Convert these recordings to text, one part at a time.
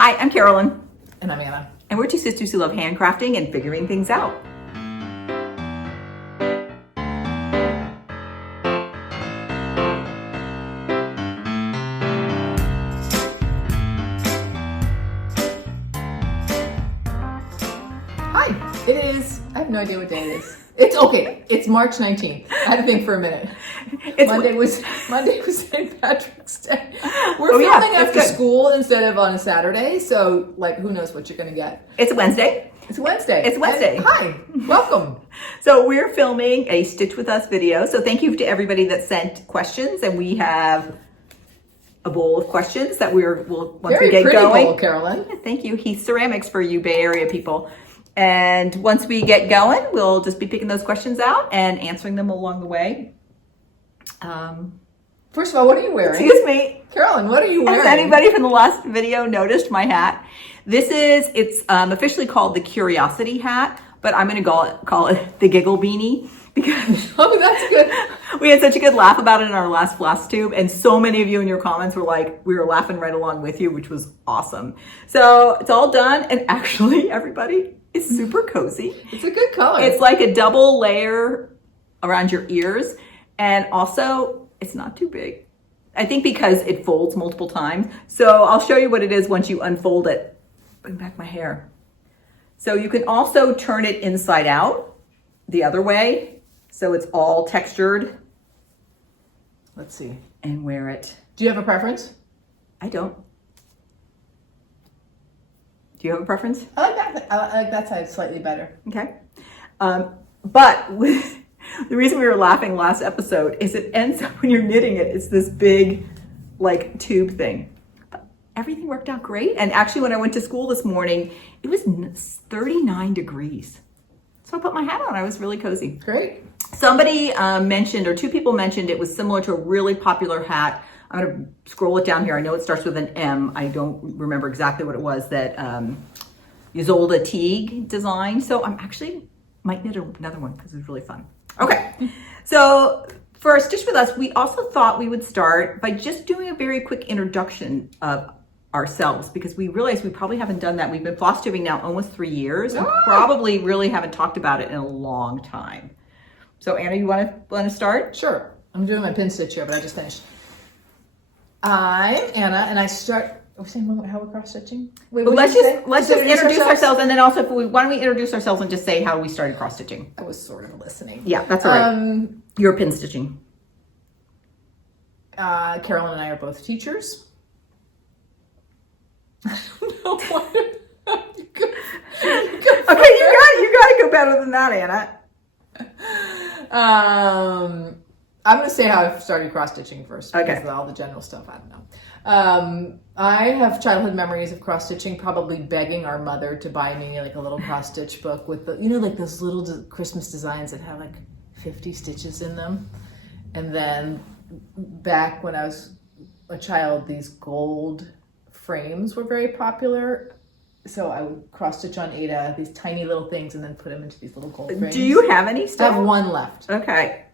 Hi, I'm Carolyn. And I'm Aida. And we're two sisters who love handcrafting and figuring things out. Hi, it is, I have no idea what day it is. It's okay, it's March 19th. I had to think for a minute. Monday was St. Patrick's Day. We're filming after school instead of on a Saturday, so like who knows what you're gonna get. It's Wednesday. It's Wednesday. It's Wednesday. And hi, welcome. So we're filming a Stitch With Us video. So thank you to everybody that sent questions, and we have a bowl of questions that we'll once we get going. Very pretty bowl, Carolyn. Yeah, thank you. He's ceramics for you Bay Area people. And once we get going, we'll just be picking those questions out and answering them along the way. First of all, what are you wearing? Excuse me. Carolyn, what are you wearing? Has anybody from the last video noticed my hat? It's officially called the Curiosity hat, but I'm going to call it the Giggle Beanie because oh, that's good. We had such a good laugh about it in our last FlossTube, and so many of you in your comments were like, we were laughing right along with you, which was awesome. So it's all done, and actually, everybody, it's super cozy. It's a good color. It's like a double layer around your ears, and also it's not too big. I think because it folds multiple times. So I'll show you what it is once you unfold it. Bring back my hair. So you can also turn it inside out the other way. So it's all textured. Let's see. And wear it. Do you have a preference? I don't. Do you have a preference? I like that side slightly better. Okay. But the reason we were laughing last episode is it ends up when you're knitting it, it's this big like tube thing. But everything worked out great. And actually when I went to school this morning, it was 39 degrees. So I put my hat on. I was really cozy. Great. Somebody mentioned, or two people mentioned, it was similar to a really popular hat. I'm going to scroll it down here. I know it starts with an M. I don't remember exactly what it was that Ysolda Teague designed. So I'm actually might knit another one because it was really fun. Okay, so for our Stitch With Us, we also thought we would start by just doing a very quick introduction of ourselves because we realized we probably haven't done that. We've been floss tubing now almost 3 years and probably really haven't talked about it in a long time. So Anna, you want to start? Sure. I'm doing my pin stitch here, but I just finished. I'm Anna, and I start. Are we saying how we're cross stitching? Let's just introduce ourselves, and then also why don't we introduce ourselves and just say how we started cross stitching? I was sort of listening. Yeah, that's all right. You're pin stitching. Carolyn and I are both teachers. I don't know what. Okay, you got to go better than that, Anna. I'm going to say how I started cross stitching first. Okay. Because of all the general stuff, I don't know. I have childhood memories of cross stitching, probably begging our mother to buy me like a little cross stitch book with the, like those little Christmas designs that have like 50 stitches in them. And then back when I was a child, these gold frames were very popular. So I would cross stitch on Aida, these tiny little things, and then put them into these little gold frames. Do you have any still? I have one left. Okay.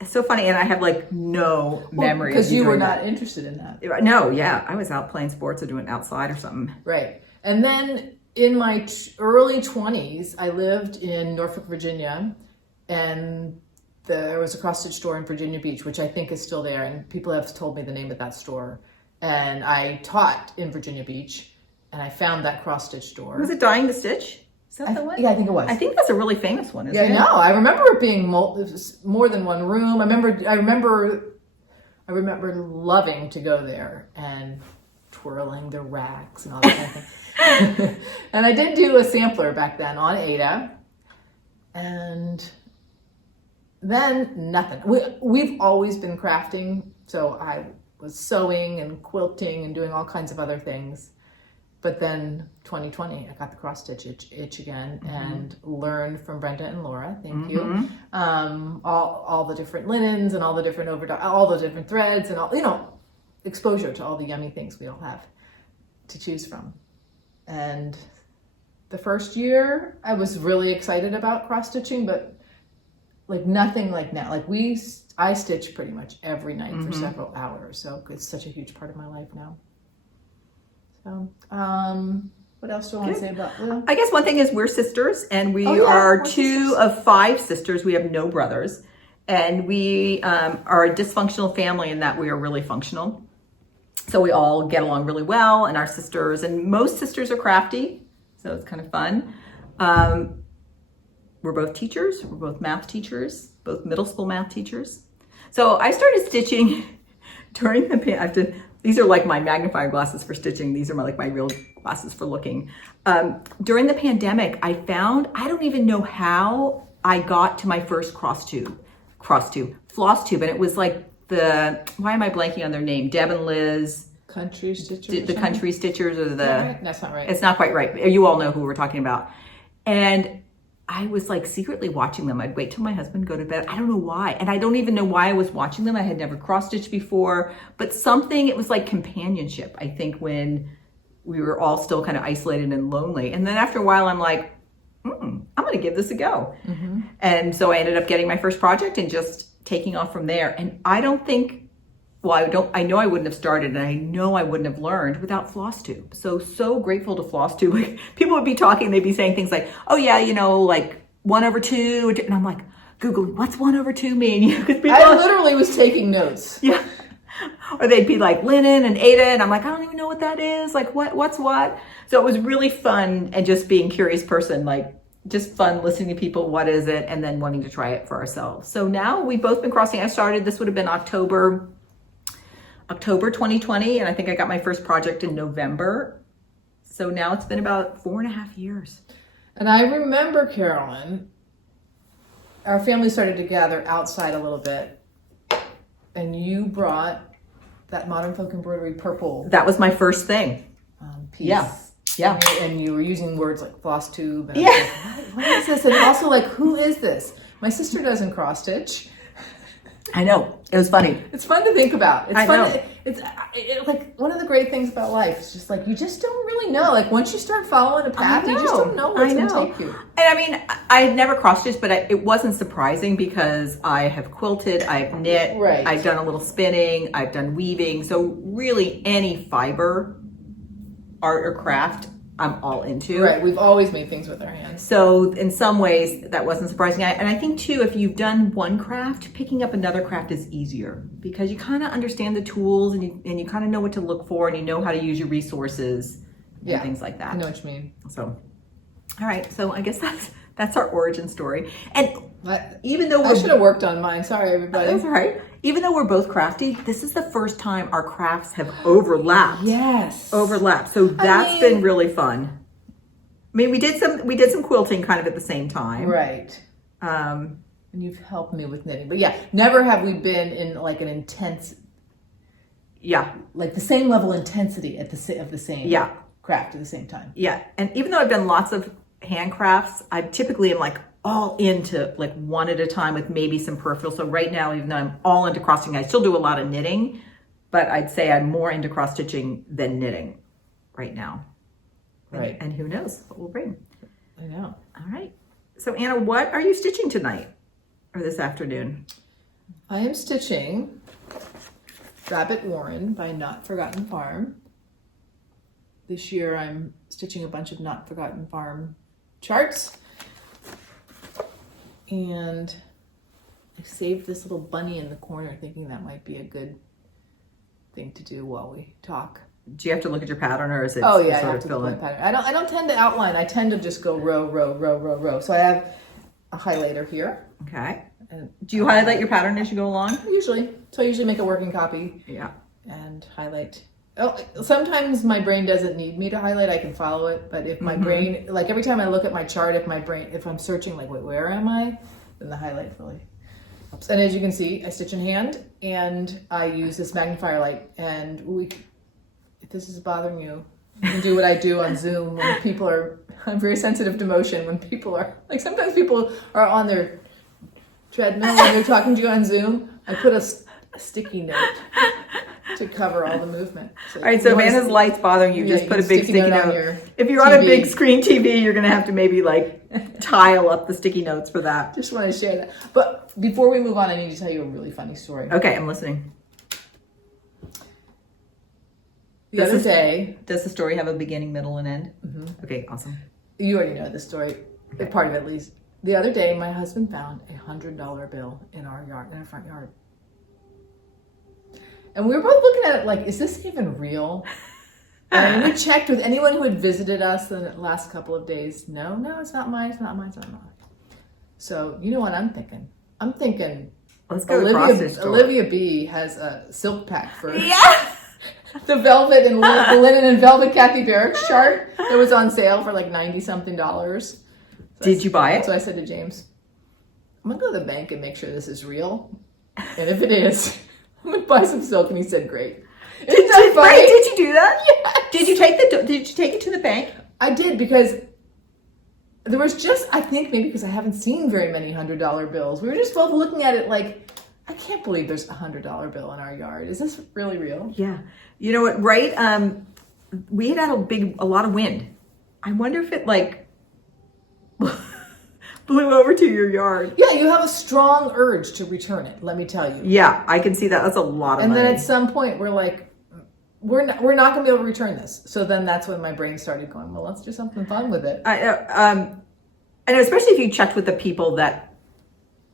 It's so funny, and I have like no memory. Because you were not interested in that. No, yeah. I was out playing sports or doing it outside or something. Right. And then in my early 20s, I lived in Norfolk, Virginia, and there was a cross stitch store in Virginia Beach, which I think is still there, and people have told me the name of that store. And I taught in Virginia Beach, and I found that cross stitch store. Was it Dying to Stitch? Is that the one? Yeah, I think it was. I think that's a really famous one, isn't it? Yeah, no, I remember it being more than one room. I remember loving to go there and twirling the racks and all that kind of thing. And I did do a sampler back then on Aida, and then nothing. We've always been crafting, so I was sewing and quilting and doing all kinds of other things. But then 2020, I got the cross stitch itch again, and learned from Brenda and Laura. Thank you. All the different linens and all the different all the different threads and all, exposure to all the yummy things we all have to choose from. And the first year, I was really excited about cross stitching, but like nothing like now. Like I stitch pretty much every night for several hours, so it's such a huge part of my life now. What else do I want to say about Lou? I guess one thing is we're sisters, and we Oh, yeah, are we're 2 sisters. of 5 sisters. We have no brothers, and we are a dysfunctional family in that we are really functional. So we all get along really well, and our sisters, and most sisters are crafty, so it's kind of fun. We're both teachers. We're both math teachers, both middle school math teachers. So I started stitching during the pandemic. These are like my magnifying glasses for stitching. These are my real glasses for looking. During the pandemic, I don't even know how I got to my first FlossTube, and it was like why am I blanking on their name? Deb and Liz. Country Stitchers. The Country Stitchers, or Right? That's not right. It's not quite right. You all know who we're talking about. And I was like secretly watching them. I'd wait till my husband go to bed. I don't know why. And I don't even know why I was watching them. I had never cross-stitched before, but it was like companionship, I think, when we were all still kind of isolated and lonely. And then after a while, I'm like, I'm going to give this a go. Mm-hmm. And so I ended up getting my first project and just taking off from there. And I know I wouldn't have started, and I know I wouldn't have learned without FlossTube. So grateful to FlossTube. Like, people would be talking, they'd be saying things like, oh yeah, like 1/2. And I'm like, Googling, what's 1/2 mean? I literally was taking notes. Yeah. Or they'd be like linen and Aida, and I'm like, I don't even know what that is. Like, what's what? So it was really fun, and just being a curious person, like just fun listening to people, what is it? And then wanting to try it for ourselves. So now we've both been crossing. I started, this would have been October 2020, and I think I got my first project in November. So now it's been about 4.5 years. And I remember, Carolyn, our family started to gather outside a little bit, and you brought that Modern Folk Embroidery purple That was my first thing. piece. Yeah. And you were using words like FlossTube. And Yeah. I was like, what is this? And also, like, who is this? My sister doesn't cross stitch. I know. It was funny. It's fun to think about. It's I fun. know. It's like one of the great things about life. It's just like you just don't really know. Like once you start following a path, you just don't know where it's going to take you. And I mean, I had never cross-stitched, but it wasn't surprising because I have quilted, I've knit, Right. I've done a little spinning, I've done weaving. So really any fiber, art or craft, I'm all into. Right. We've always made things with our hands. So in some ways that wasn't surprising. And I think too, if you've done one craft, picking up another craft is easier because you kind of understand the tools and you kind of know what to look for and you know how to use your resources and things like that. I know what you mean. So, all right. So I guess that's our origin story. And even though I should have worked on mine. Sorry, everybody. That's all right. Even though we're both crafty, this is the first time our crafts have overlapped. Yes. Overlapped. So that's been really fun. I mean, we did some quilting kind of at the same time. Right. And you've helped me with knitting. But yeah, never have we been in like an intense, like the same level intensity of the same craft at the same time. Yeah. And even though I've done lots of handcrafts, I typically am like all into like one at a time with maybe some peripheral. So right now, even though I'm all into cross stitching, I still do a lot of knitting, but I'd say I'm more into cross stitching than knitting right now. Right. And who knows what we'll bring. I know. All right. So Anna, what are you stitching tonight or this afternoon? I am stitching Rabbit Warren by Not Forgotten Farm. This year I'm stitching a bunch of Not Forgotten Farm charts. And I saved this little bunny in the corner thinking that might be a good thing to do while we talk. Do you have to look at your pattern or is it I have sort to of fill look in? at my pattern. I don't tend to outline. I tend to just go row, row, row, row, row. So I have a highlighter here. Okay. And Do you highlight your pattern as you go along? usually. So I usually make a working copy Yeah. and highlight. Oh, sometimes my brain doesn't need me to highlight. I can follow it. But if my brain, like every time I look at my chart, if I'm searching like, wait, where am I? Then the highlight really helps. And as you can see, I stitch in hand and I use this magnifier light. And if this is bothering you, you can do what I do on Zoom when people are, I'm very sensitive to motion when people are, like sometimes people are on their treadmill when they're talking to you on Zoom. I put a sticky note to cover all the movement. So all right, so if Anna's light's bothering you, just put a big sticky note. on your If you're on a TV. big screen TV, you're going to have to maybe like tile up the sticky notes for that. Just want to share that. But before we move on, I need to tell you a really funny story. Okay, I'm listening. The other day, Does the story have a beginning, middle, and end? Mhm. Okay, awesome. You already know the story, a part of it at least. The other day, my husband found $100 bill in our yard, in our front yard. And we were both looking at it like, is this even real? And we checked with anyone who had visited us in the last couple of days. No, it's not mine, it's not mine, it's not mine. So, you know what I'm thinking? I'm thinking Let's go to the cross-stitch store. Olivia B has a silk pack for Yes! the velvet and the linen and velvet Kathy Barrick's chart that was on sale for like $90-something. So Did you buy it? So I said to James, I'm gonna go to the bank and make sure this is real. And if it is, I'm gonna buy some silk. And he said, great. Isn't that funny? Right, did you do that? Yes. Did you take it to the bank? I did, because there was just, I think maybe because I haven't seen very many $100 bills. We were just both looking at it like, I can't believe there's a $100 bill in our yard. Is this really real? Yeah. You know what, right? We had a lot of wind. I wonder if it like blew over to your yard. Yeah, you have a strong urge to return it, let me tell you. Yeah, I can see that. That's a lot of money. And then at some point we're like, we're not going to be able to return this. So then that's when my brain started going, well, let's do something fun with it. And especially if you checked with the people that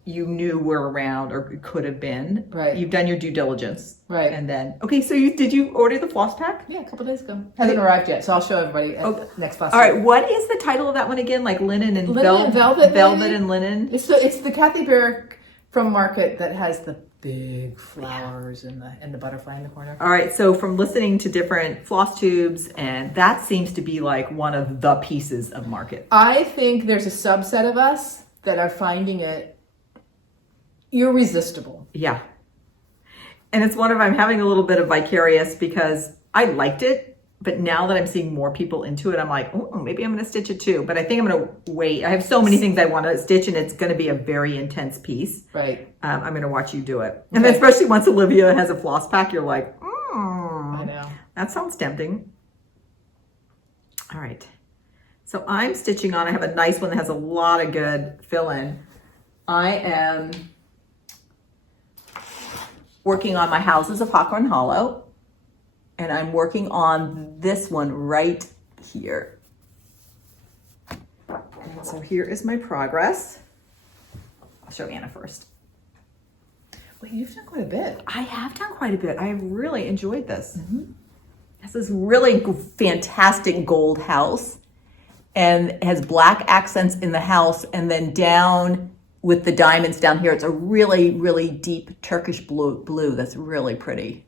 you knew were around or could have been. Right. You've done your due diligence. Right. And then, okay, so did you order the floss pack? Yeah, a couple days ago. Hasn't arrived yet, so I'll show everybody at next class. All right, what is the title of that one again? Like linen and velvet? Velvet and linen? It's the Kathy Barrick from Market that has the big flowers and the butterfly in the corner. All right, so from listening to different floss tubes, and that seems to be like one of the pieces of Market. I think there's a subset of us that are finding it irresistible. Yeah. And it's I'm having a little bit of vicarious because I liked it, but now that I'm seeing more people into it, I'm like, oh, maybe I'm going to stitch it too. But I think I'm going to wait. I have so many things I want to stitch, and it's going to be a very intense piece. Right. I'm going to watch you do it. And then especially once Olivia has a floss pack, you're like, I know. That sounds tempting. All right. So I'm stitching on, I have a nice one that has a lot of good fill-in. I am working on my Houses of Popcorn Hollow, and I'm working on this one right here. And so here is my progress. I'll show Anna first. Wait, you've done quite a bit. I have done quite a bit. I have really enjoyed this. Mm-hmm. This is really fantastic gold house, and it has black accents in the house, and then down with the diamonds down here, it's a really, really deep Turkish blue that's really pretty.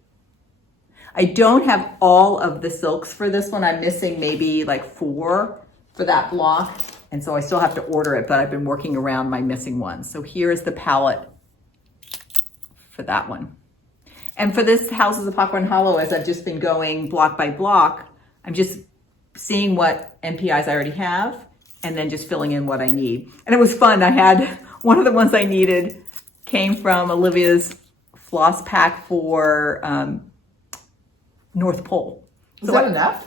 I don't have all of the silks for this one. I'm missing maybe like 4 for that block, and so I still have to order it, but I've been working around my missing ones. So here is the palette for that one. And for this Houses of Popcorn Hollow, as I've just been going block by block, I'm just seeing what NPIs I already have and then just filling in what I need. And it was fun. I had one of the ones I needed came from Olivia's floss pack for North Pole. Is that enough?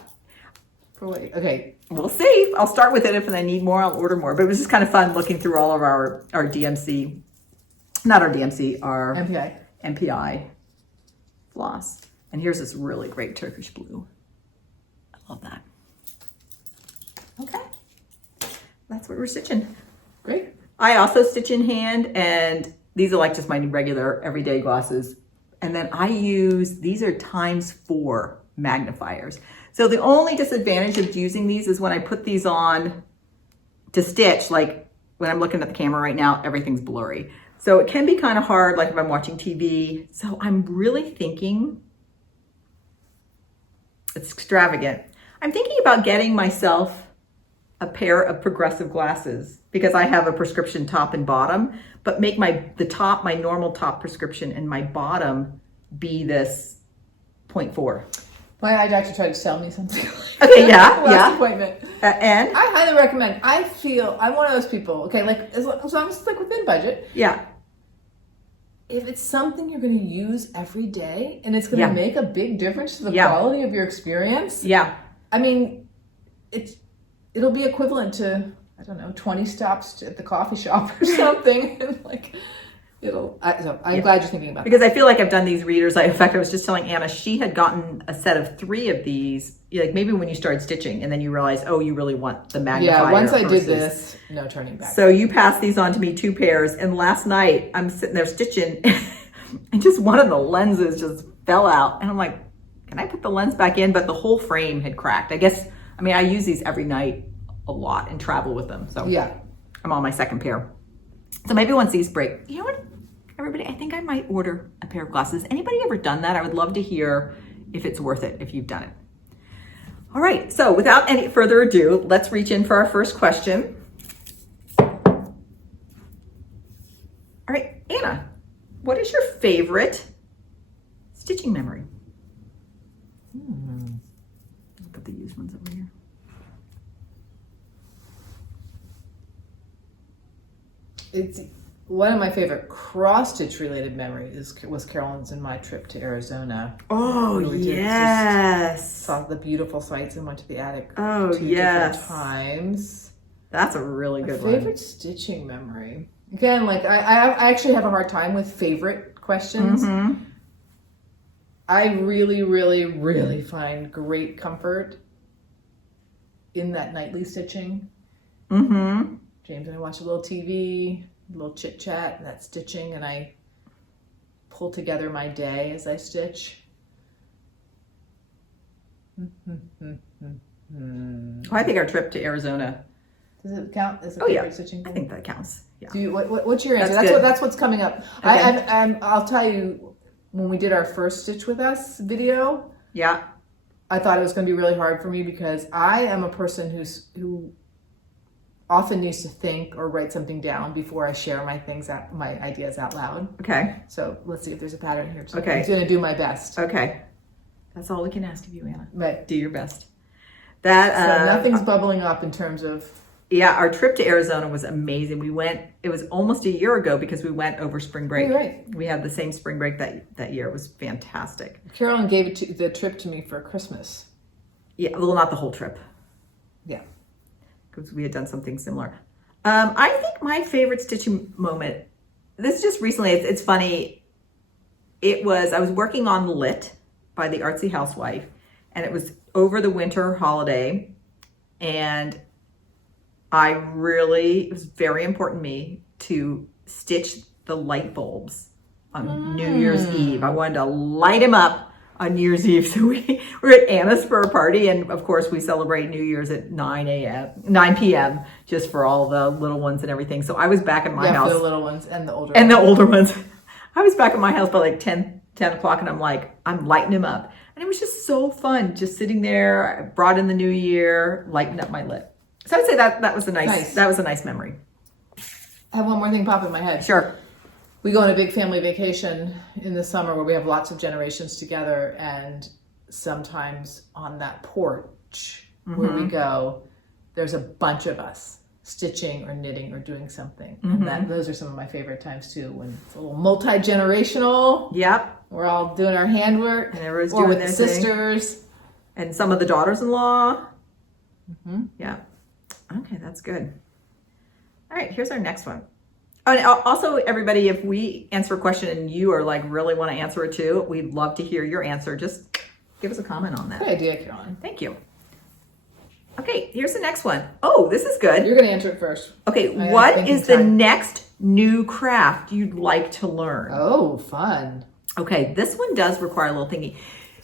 Okay. We'll see. I'll start with it. If I need more, I'll order more. But it was just kind of fun looking through all of our DMC, not our DMC, our MPI floss. And here's this really great Turkish blue. I love that. Okay. That's what we're stitching. Great. I also stitch in hand, and these are like just my regular everyday glosses. And then I use, these are ×4 magnifiers. So the only disadvantage of using these is when I put these on to stitch, like when I'm looking at the camera right now, everything's blurry. So it can be kind of hard, like if I'm watching TV. So I'm really thinking, it's extravagant. I'm thinking about getting myself a pair of progressive glasses because I have a prescription top and bottom, but make the top my normal top prescription and my bottom be this 0.4. My eye doctor tried to sell me something. Okay, yeah, Last appointment. And I highly recommend. I'm one of those people. Okay, like as long as it's like within budget. Yeah. If it's something you're going to use every day and it's going to make a big difference to the quality of your experience. Yeah. I mean, it'll be equivalent to, I don't know, 20 stops at the coffee shop or something. I'm glad you're thinking about because I feel like I've done these readers. In fact, I was just telling Anna, she had gotten a set of 3 of these, like maybe when you started stitching and then you realize, oh, you really want the magnifier. Yeah, once I did this, no turning back. So you passed these on to me, 2 pairs. And last night I'm sitting there stitching and just one of the lenses just fell out. And I'm like, can I put the lens back in? But the whole frame had cracked. I use these every night a lot and travel with them. So yeah, I'm on my 2nd pair. So maybe once these break, you know what, everybody, I think I might order a pair of glasses. Anybody ever done that? I would love to hear if it's worth it, if you've done it. All right, so without any further ado, let's reach in for our first question. All right, Anna, what is your favorite stitching memory? I'll put the used ones over here. it's one of my favorite cross-stitch related memories was Carolyn's and my trip to Arizona. Oh, yes. Saw the beautiful sights and went to the attic 2 different times. That's a really good one. Favorite stitching memory. Again, like I actually have a hard time with favorite questions. Mm-hmm. I really, really, really find great comfort in that nightly stitching. Mm-hmm. James and I watch a little TV, a little chit chat, and that stitching, and I pull together my day as I stitch. I think our trip to Arizona. Does it count as a favorite stitching? I think that counts. Yeah. Do you, what's your answer? That's what's coming up. Okay. I'll tell you, when we did our first Stitch With Us video, yeah, I thought it was going to be really hard for me because I am a person who often needs to think or write something down before I share my ideas out loud. Okay. So let's see if there's a pattern here. So Okay. I'm going to do my best. Okay. That's all we can ask of you, Anna. But do your best. That so nothing's bubbling up in terms of. Yeah, our trip to Arizona was amazing. It was almost a year ago because we went over spring break. Right. We had the same spring break that year. It was fantastic. Carolyn gave the trip to me for Christmas. Yeah, well, not the whole trip. Yeah. Because we had done something similar. I think my favorite stitching moment, this is just recently, it's funny. I was working on Lit by the Artsy Housewife, and it was over the winter holiday, and it was very important to me to stitch the light bulbs on New Year's Eve. I wanted to light them up on New Year's Eve. So we were at Anna's for a party, and of course we celebrate New Year's at 9 p.m. just for all the little ones and everything. So I was back at my house. For the little ones and the older and ones. The older ones. I was back at my house by like 10 o'clock, and I'm lighting them up. And it was just so fun, just sitting there. I brought in the new year, lighting up my Lit. So I'd say that was a nice memory. I have one more thing pop in my head. Sure. We go on a big family vacation in the summer where we have lots of generations together, and sometimes on that porch where we go, there's a bunch of us stitching or knitting or doing something. And those are some of my favorite times too, when it's a little multi-generational. Yep. We're all doing our handwork. And everyone's doing with their thing. sisters. And some of the daughters-in-law. Yeah. Okay, that's good. All right, here's our next one. Oh, and also, everybody, if we answer a question and you are really want to answer it too, we'd love to hear your answer. Just give us a comment on that. Good idea, Carolyn. Thank you. Okay, here's the next one. Oh, this is good. You're going to answer it first. Okay, what is the next new craft you'd like to learn? Oh, fun. Okay, this one does require a little thinking.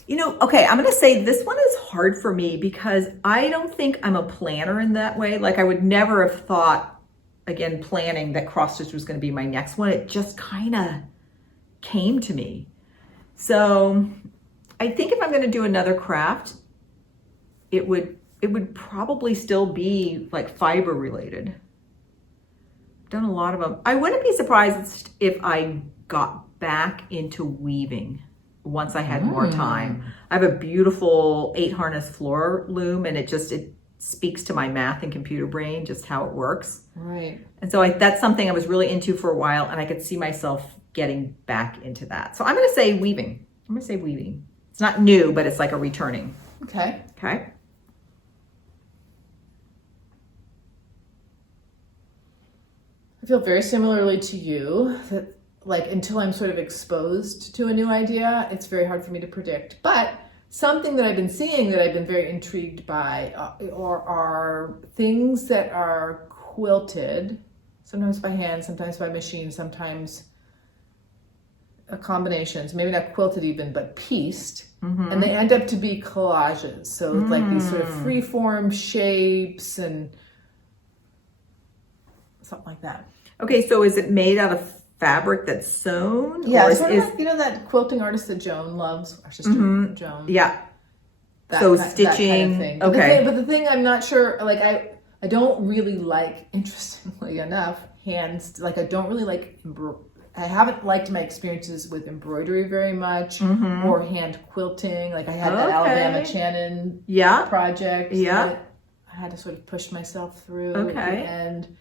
Okay, I'm going to say this one is hard for me because I don't think I'm a planner in that way. I would never have thought, again, planning that cross stitch was going to be my next one. It just kind of came to me. So I think if I'm going to do another craft, it would probably still be fiber related. I've done a lot of them. I wouldn't be surprised if I got back into weaving once I had more time. I have a beautiful 8 harness floor loom, and it speaks to my math and computer brain, just how it works. Right. And so that's something I was really into for a while, and I could see myself getting back into that. So I'm going to say weaving. It's not new, but it's like a returning. Okay. Okay. I feel very similarly to you that like until I'm sort of exposed to a new idea, it's very hard for me to predict. But something that I've been seeing that I've been very intrigued by are things that are quilted, sometimes by hand, sometimes by machine, sometimes combinations, maybe not quilted even, but pieced. And they end up to be collages. So it's like these sort of free-form shapes and something like that. Okay, so is it made out of fabric that's sewn? Yeah, or sort of like, you know that quilting artist that Joan loves? Our sister Joan. Yeah. That So that stitching, kind of thing. okay. But the thing I'm not sure, like I don't really like, interestingly enough, hands, like I don't really like, I haven't liked my experiences with embroidery very much or hand quilting. Like I had that Alabama Shannon project. Yeah. That I had to sort of push myself through. Okay. And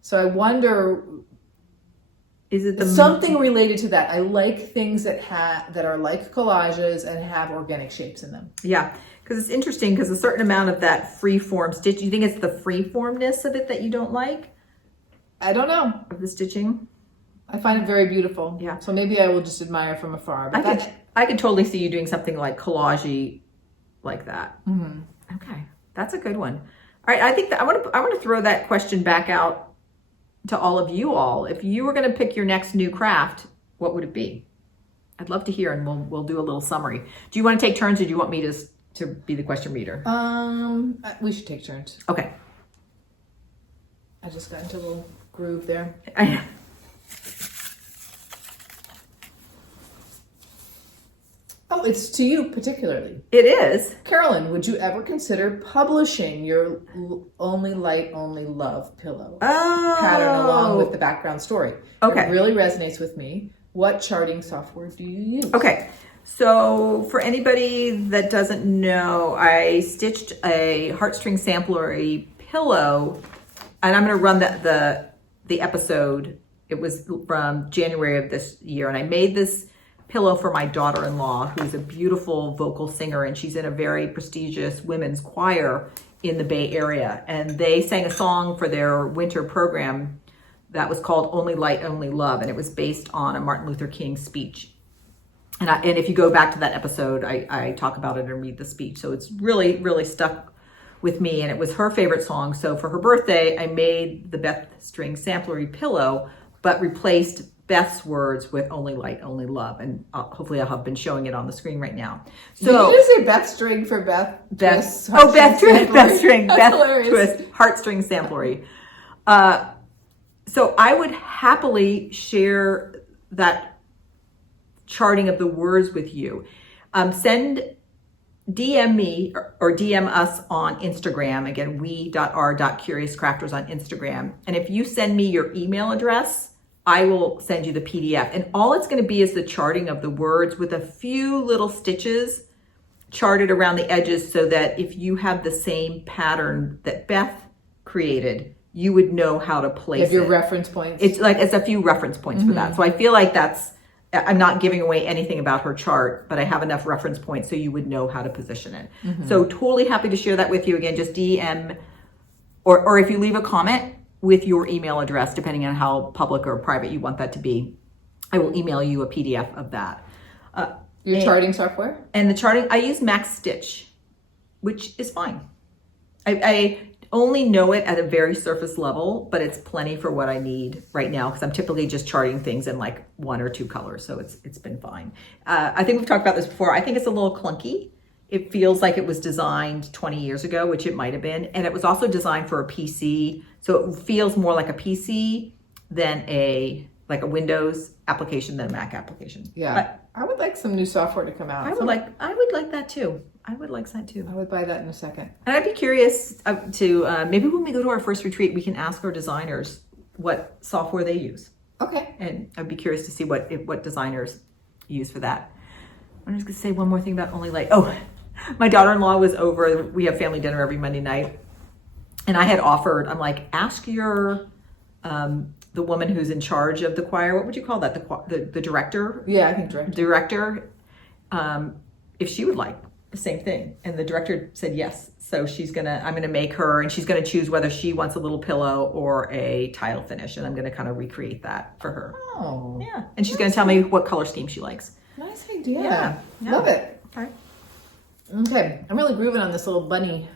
so I wonder, is it something related to that? I like things that are like collages and have organic shapes in them. Yeah, because it's interesting because a certain amount of that free form stitch, you think it's the free formness of it that you don't like? I don't know. Of the stitching? I find it very beautiful. Yeah. So maybe I will just admire from afar. But I could totally see you doing something like collage-y like that. Okay, that's a good one. All right, I think that I want to throw that question back out to all of you all. If you were going to pick your next new craft, what would it be? I'd love to hear, and we'll do a little summary. Do you want to take turns, or do you want me to be the question reader? We should take turns. Okay. I just got into a little groove there. Oh, it's to you particularly. It is. Carolyn, would you ever consider publishing your Only Light, Only Love pillow pattern along with the background story? Okay. It really resonates with me. What charting software do you use? Okay. So for anybody that doesn't know, I stitched a heartstring samplery pillow, and I'm going to run the episode. It was from January of this year, and I made this pillow for my daughter-in-law, who's a beautiful vocal singer, and she's in a very prestigious women's choir in the Bay Area. And they sang a song for their winter program that was called Only Light, Only Love, and it was based on a Martin Luther King speech. And if you go back to that episode, I talk about it and read the speech. So it's really, really stuck with me, and it was her favorite song. So for her birthday, I made the Beth String Samplery pillow, but replaced Beth's words with Only Light, Only Love. And hopefully I'll have been showing it on the screen right now. So, did you just say Beth String for Beth? Beth String, Beth Twist, Heartstring Samplery. So I would happily share that charting of the words with you. DM me or DM us on Instagram. Again, we.r.curiouscrafters on Instagram. And if you send me your email address, I will send you the PDF. And all it's going to be is the charting of the words with a few little stitches charted around the edges so that if you have the same pattern that Beth created, you would know how to place it. Your reference points. It's a few reference points for that. So I feel like I'm not giving away anything about her chart, but I have enough reference points so you would know how to position it. So totally happy to share that with you. Again, just DM or if you leave a comment with your email address, depending on how public or private you want that to be, I will email you a PDF of that. Your charting software? And the charting, I use Max Stitch, which is fine. I only know it at a very surface level, but it's plenty for what I need right now because I'm typically just charting things in like 1 or 2 colors, so it's been fine. I think we've talked about this before. I think it's a little clunky. It feels like it was designed 20 years ago, which it might have been, and it was also designed for a PC, so it feels more like a PC than a Windows application than a Mac application. Yeah, but I would like some new software to come out. I would like that too. I would like that too. I would buy that in a second. And I'd be curious to maybe when we go to our first retreat, we can ask our designers what software they use. Okay. And I'd be curious to see what designers use for that. I'm just gonna say one more thing about Only Light. Oh, my daughter-in-law was over. We have family dinner every Monday night, and I had offered. I'm like, ask your the woman who's in charge of the choir. What would you call that? The director? Yeah, I think director. Director. If she would like same thing. And the director said yes. So I'm gonna make her, and she's gonna choose whether she wants a little pillow or a tile finish. And I'm gonna kind of recreate that for her. Oh. Yeah. And she's gonna tell me what color scheme she likes. Nice idea. Yeah. Love it. Okay. Okay. I'm really grooving on this little bunny.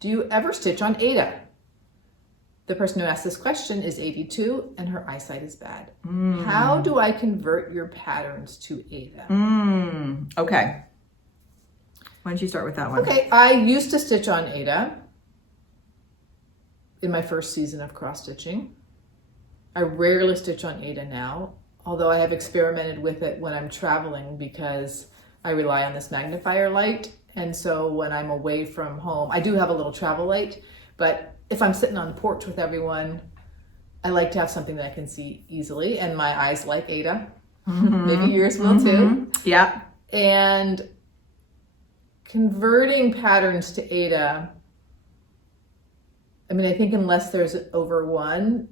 Do you ever stitch on Aida? The person who asked this question is 82 and her eyesight is bad. How do I convert your patterns to Aida? Okay. Why don't you start with that one? Okay, I used to stitch on Aida in my first season of cross stitching. I rarely stitch on Aida now, although I have experimented with it when I'm traveling because I rely on this magnifier light. And so when I'm away from home, I do have a little travel light, but if I'm sitting on the porch with everyone, I like to have something that I can see easily, and my eyes like Aida. Maybe yours will too. Yeah. And converting patterns to Aida, I mean, I think unless there's over one,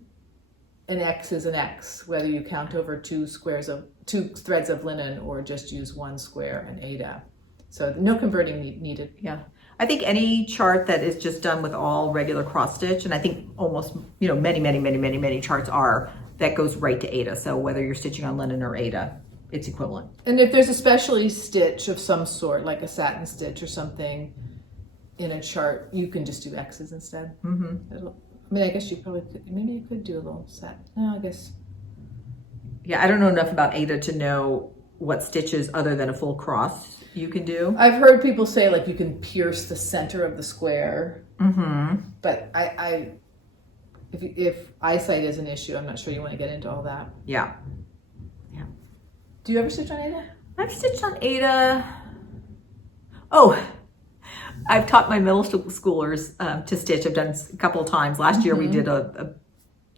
an X is an X, whether you count over two threads of linen or just use one square in Aida. So no converting needed. Yeah. I think any chart that is just done with all regular cross stitch, and I think almost, many charts are, that goes right to Aida. So whether you're stitching on linen or Aida, it's equivalent. And if there's a specialty stitch of some sort, like a satin stitch or something in a chart, you can just do X's instead. I mean, I guess you probably could, maybe you could do a little satin. No, I guess. Yeah, I don't know enough about Aida to know what stitches other than a full cross you can do. I've heard people say like you can pierce the center of the square, but if eyesight is an issue, I'm not sure you want to get into all that. Yeah. Do you ever stitch on Aida? I've stitched on Aida. Oh, I've taught my middle schoolers to stitch. I've done a couple of times. Last year we did a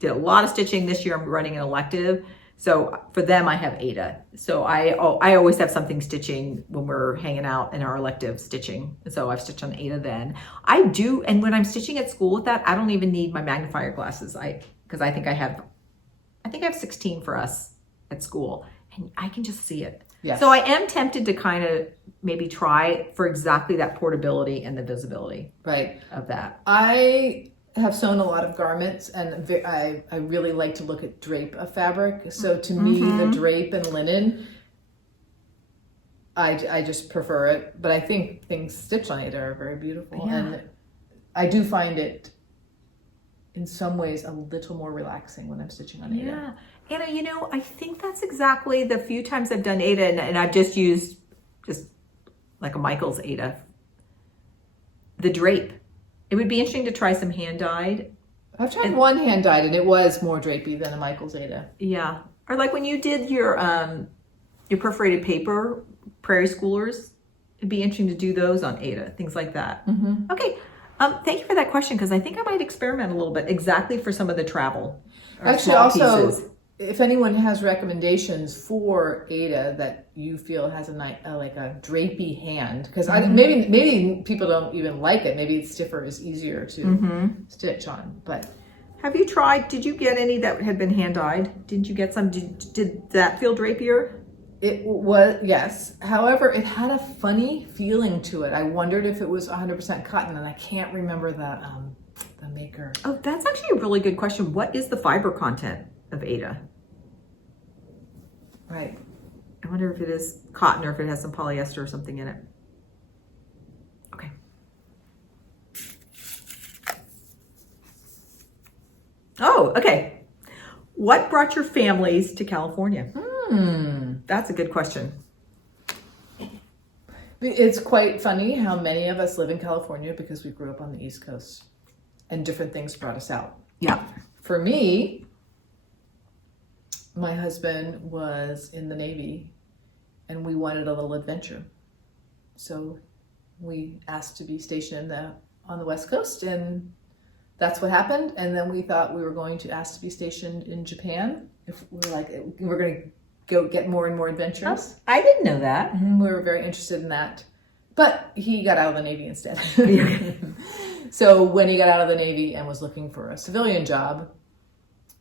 lot of stitching. This year I'm running an elective. So for them, I have Aida. So I always have something stitching when we're hanging out in our elective stitching. So I've stitched on Aida then. I do, and when I'm stitching at school with that, I don't even need my magnifier glasses. Because I think I have 16 for us at school, and I can just see it. Yes. So I am tempted to kind of maybe try for exactly that portability and the visibility of that. I have sewn a lot of garments, and I really like to look at drape of fabric. So to me, the drape and linen, I just prefer it. But I think things stitched on it are very beautiful. Yeah. And I do find it in some ways a little more relaxing when I'm stitching on Aida. Yeah. Anna, I think that's exactly the few times I've done Aida, and I've just used like a Michael's Aida. The drape. It would be interesting to try some hand-dyed. I've tried one hand-dyed, and it was more drapey than a Michael's Aida. Yeah. Or like when you did your perforated paper, Prairie Schoolers, it'd be interesting to do those on Aida, things like that. Okay. Thank you for that question, because I think I might experiment a little bit exactly for some of the travel. Actually, also, pieces. If anyone has recommendations for Aida that you feel has like a drapey hand, because maybe people don't even like it. Maybe it's stiffer, is easier to stitch on. But have you tried? Did you get any that had been hand dyed? Didn't you get some? Did that feel drapier? It was, yes. However, it had a funny feeling to it. I wondered if it was 100% cotton, and I can't remember the maker. Oh, that's actually a really good question. What is the fiber content of Aida? Right. I wonder if it is cotton or if it has some polyester or something in it. Okay. Oh, okay. What brought your families to California? That's a good question. It's quite funny how many of us live in California because we grew up on the East Coast, and different things brought us out. Yeah. For me, my husband was in the Navy and we wanted a little adventure. So we asked to be stationed on the West Coast, and that's what happened. And then we thought we were going to ask to be stationed in Japan. If we we're going to go get more and more adventures. I didn't know that. We were very interested in that. But he got out of the Navy instead. So when he got out of the Navy and was looking for a civilian job,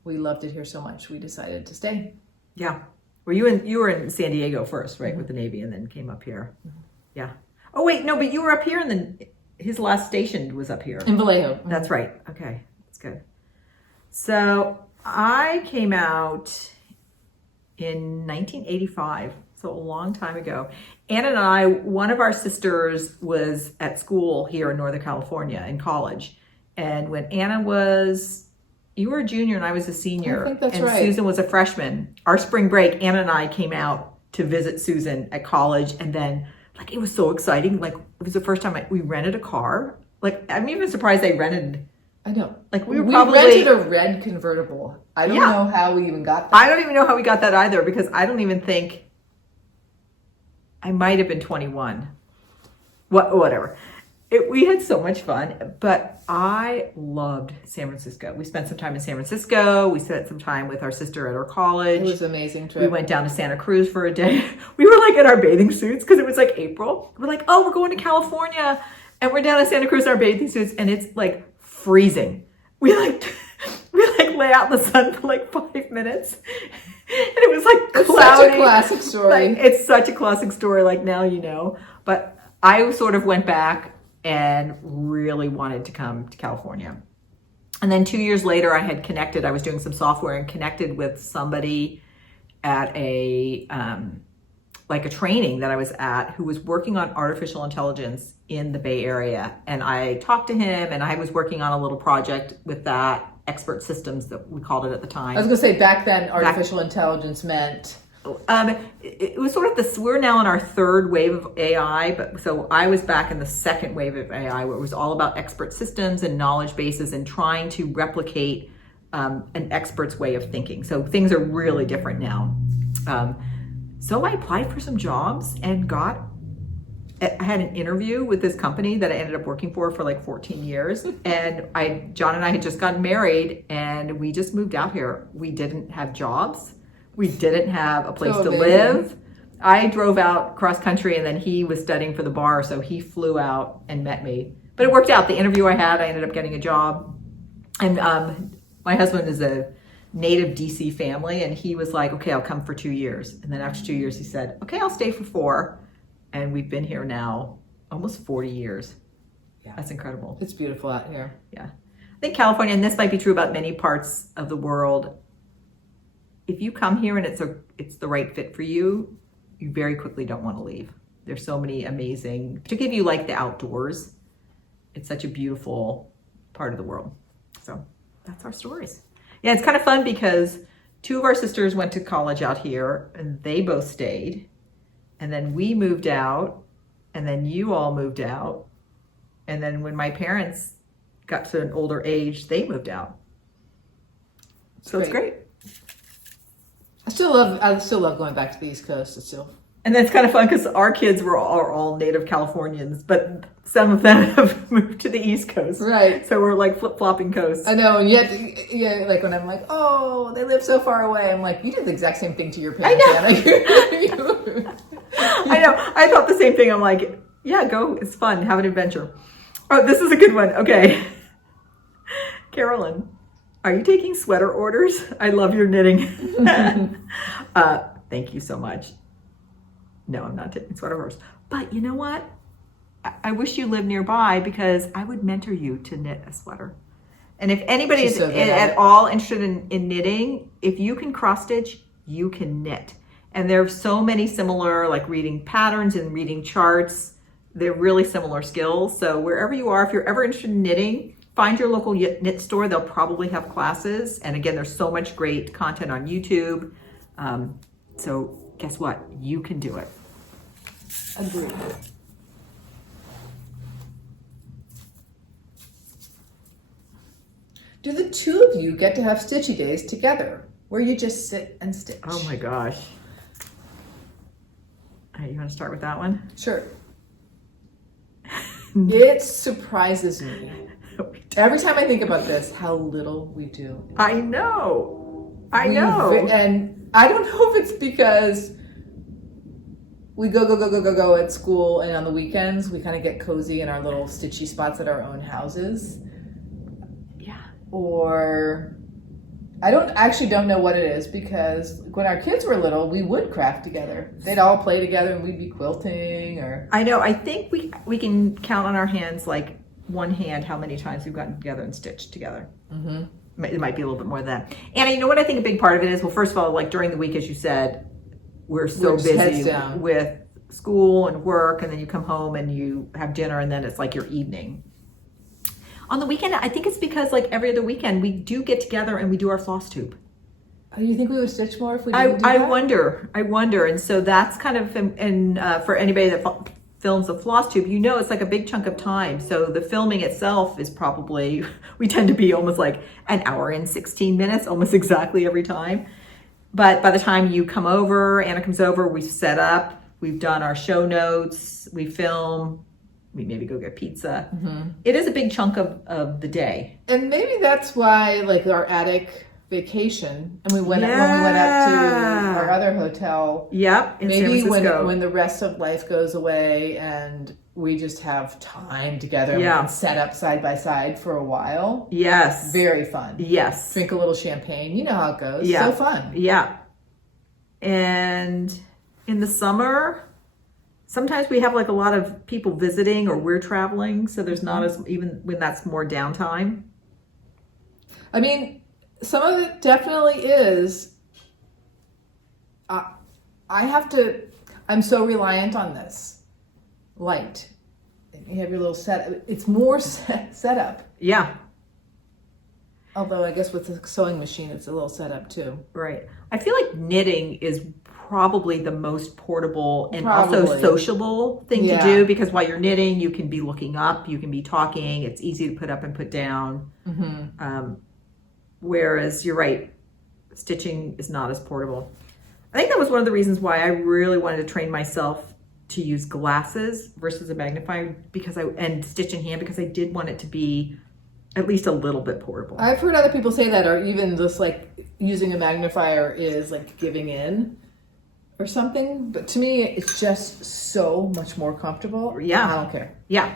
we loved it here so much, we decided to stay. Yeah. Were you were in San Diego first, right, with the Navy, and then came up here. Yeah. Oh wait, no, but you were up here, and then his last station was up here. In Vallejo. That's right. Okay, that's good. So I came out in 1985, so a long time ago. Anna and I, one of our sisters was at school here in Northern California in college. And when Anna you were a junior and I was a senior. I think that's and right. Susan was a freshman. Our spring break, Anna and I came out to visit Susan at college. And then, like, it was so exciting. Like, it was the first time we rented a car. Like, I'm even surprised they rented. I know. Like, we rented a red convertible. I don't know how we even got that. I don't even know how we got that either, because I don't even think I might have been 21. Whatever. We had so much fun, but I loved San Francisco. We spent some time in San Francisco. We spent some time with our sister at her college. It was an amazing trip. We went down to Santa Cruz for a day. We were like in our bathing suits because it was like April. We're like, oh, we're going to California. And we're down in Santa Cruz in our bathing suits, and it's like freezing. We lay out in the sun for like 5 minutes. And it was like cloudy. Such a classic story. Like, it's such a classic story, like now you know. But I sort of went back and really wanted to come to California. And then 2 years later, I was doing some software and connected with somebody at a training that I was at who was working on artificial intelligence in the Bay Area. And I talked to him, and I was working on a little project with that, Expert Systems that we called it at the time. I was going to say, back then, artificial intelligence meant... It was sort of we're now in our third wave of AI, but so I was back in the second wave of AI, where it was all about expert systems and knowledge bases and trying to replicate an expert's way of thinking. So things are really different now. So I applied for some jobs and I had an interview with this company that I ended up working for like 14 years. And John and I had just gotten married, and we just moved out here. We didn't have jobs. We didn't have a place to live. I drove out cross country, and then he was studying for the bar, so he flew out and met me. But it worked out. The interview I ended up getting a job. And my husband is a native DC family, and he was like, okay, I'll come for 2 years. And then after 2 years, he said, okay, I'll stay for 4. And we've been here now almost 40 years. Yeah, that's incredible. It's beautiful out here. Yeah. I think California, and this might be true about many parts of the world, if you come here and it's the right fit for you, you very quickly don't want to leave. There's so many amazing, particularly if you like the outdoors, it's such a beautiful part of the world. So that's our stories. Yeah, it's kind of fun because 2 of our sisters went to college out here, and they both stayed. And then we moved out, and then you all moved out. And then when my parents got to an older age, they moved out. So it's great. I still love going back to the East Coast. And that's kind of fun because our kids are all native Californians, but some of them have moved to the East Coast. Right. So we're like flip-flopping coasts. I know, and yet, yeah, like when I'm like, oh, they live so far away, I'm like, you did the exact same thing to your parents. I know. I know. I thought the same thing. I'm like, yeah, go. It's fun. Have an adventure. Oh, this is a good one. Okay. Carolyn, are you taking sweater orders? I love your knitting. Thank you so much. No, I'm not taking sweater orders. But you know what? I wish you lived nearby, because I would mentor you to knit a sweater. And if anybody is at all interested in knitting, if you can cross stitch, you can knit. And there are so many similar, like reading patterns and reading charts. They're really similar skills. So wherever you are, if you're ever interested in knitting, find your local knit store. They'll probably have classes. And again, there's so much great content on YouTube. So guess what? You can do it. Agreed. Do the 2 of you get to have stitchy days together, where you just sit and stitch? Oh my gosh. You want to start with that one? Sure. It surprises me every time I think about this, how little we do. I know. And I don't know if it's because we go at school, and on the weekends we kind of get cozy in our little stitchy spots at our own houses. Yeah. Or I don't know what it is, because when our kids were little, we would craft together. They'd all play together and we'd be quilting or. I know. I think we can count on our hands, like one hand, how many times we've gotten together and stitched together. Mm-hmm. It might be a little bit more than that. And you know what I think a big part of it is? Well, first of all, like during the week, as you said, we're so busy with school and work, and then you come home and you have dinner, and then it's like your evening. On the weekend, I think it's because like every other weekend we do get together and we do our FlossTube. Oh, you think we would stitch more if we didn't do that? I wonder. And so that's kind of, and for anybody that films a FlossTube, you know, it's like a big chunk of time. So the filming itself is probably, we tend to be almost like an hour and 16 minutes, almost exactly every time. But by the time you come over, Anna comes over, we've set up, we've done our show notes, we film, we maybe go get pizza. Mm-hmm. It is a big chunk of the day. And maybe that's why, like our attic vacation, and when we went out to our other hotel. Yep, in maybe San Francisco. when the rest of life goes away and we just have time together, and we can set up side by side for a while. Yes. Very fun. Yes. Drink a little champagne. You know how it goes. Yeah. So fun. Yeah. And in the summer, sometimes we have like a lot of people visiting, or we're traveling, so there's not as, even when that's more downtime. I mean, some of it definitely is. I'm so reliant on this light. You have your little set. It's more setup. Yeah. Although I guess with the sewing machine, it's a little setup too. Right. I feel like knitting is probably the most portable and also sociable thing to do, because while you're knitting, you can be looking up, you can be talking. It's easy to put up and put down. Mm-hmm. Whereas you're right, stitching is not as portable. I think that was one of the reasons why I really wanted to train myself to use glasses versus a magnifier, and stitch in hand, because I did want it to be at least a little bit portable. I've heard other people say that, or even just like using a magnifier is like giving in or something. But to me, it's just so much more comfortable. Yeah. I don't care. Yeah.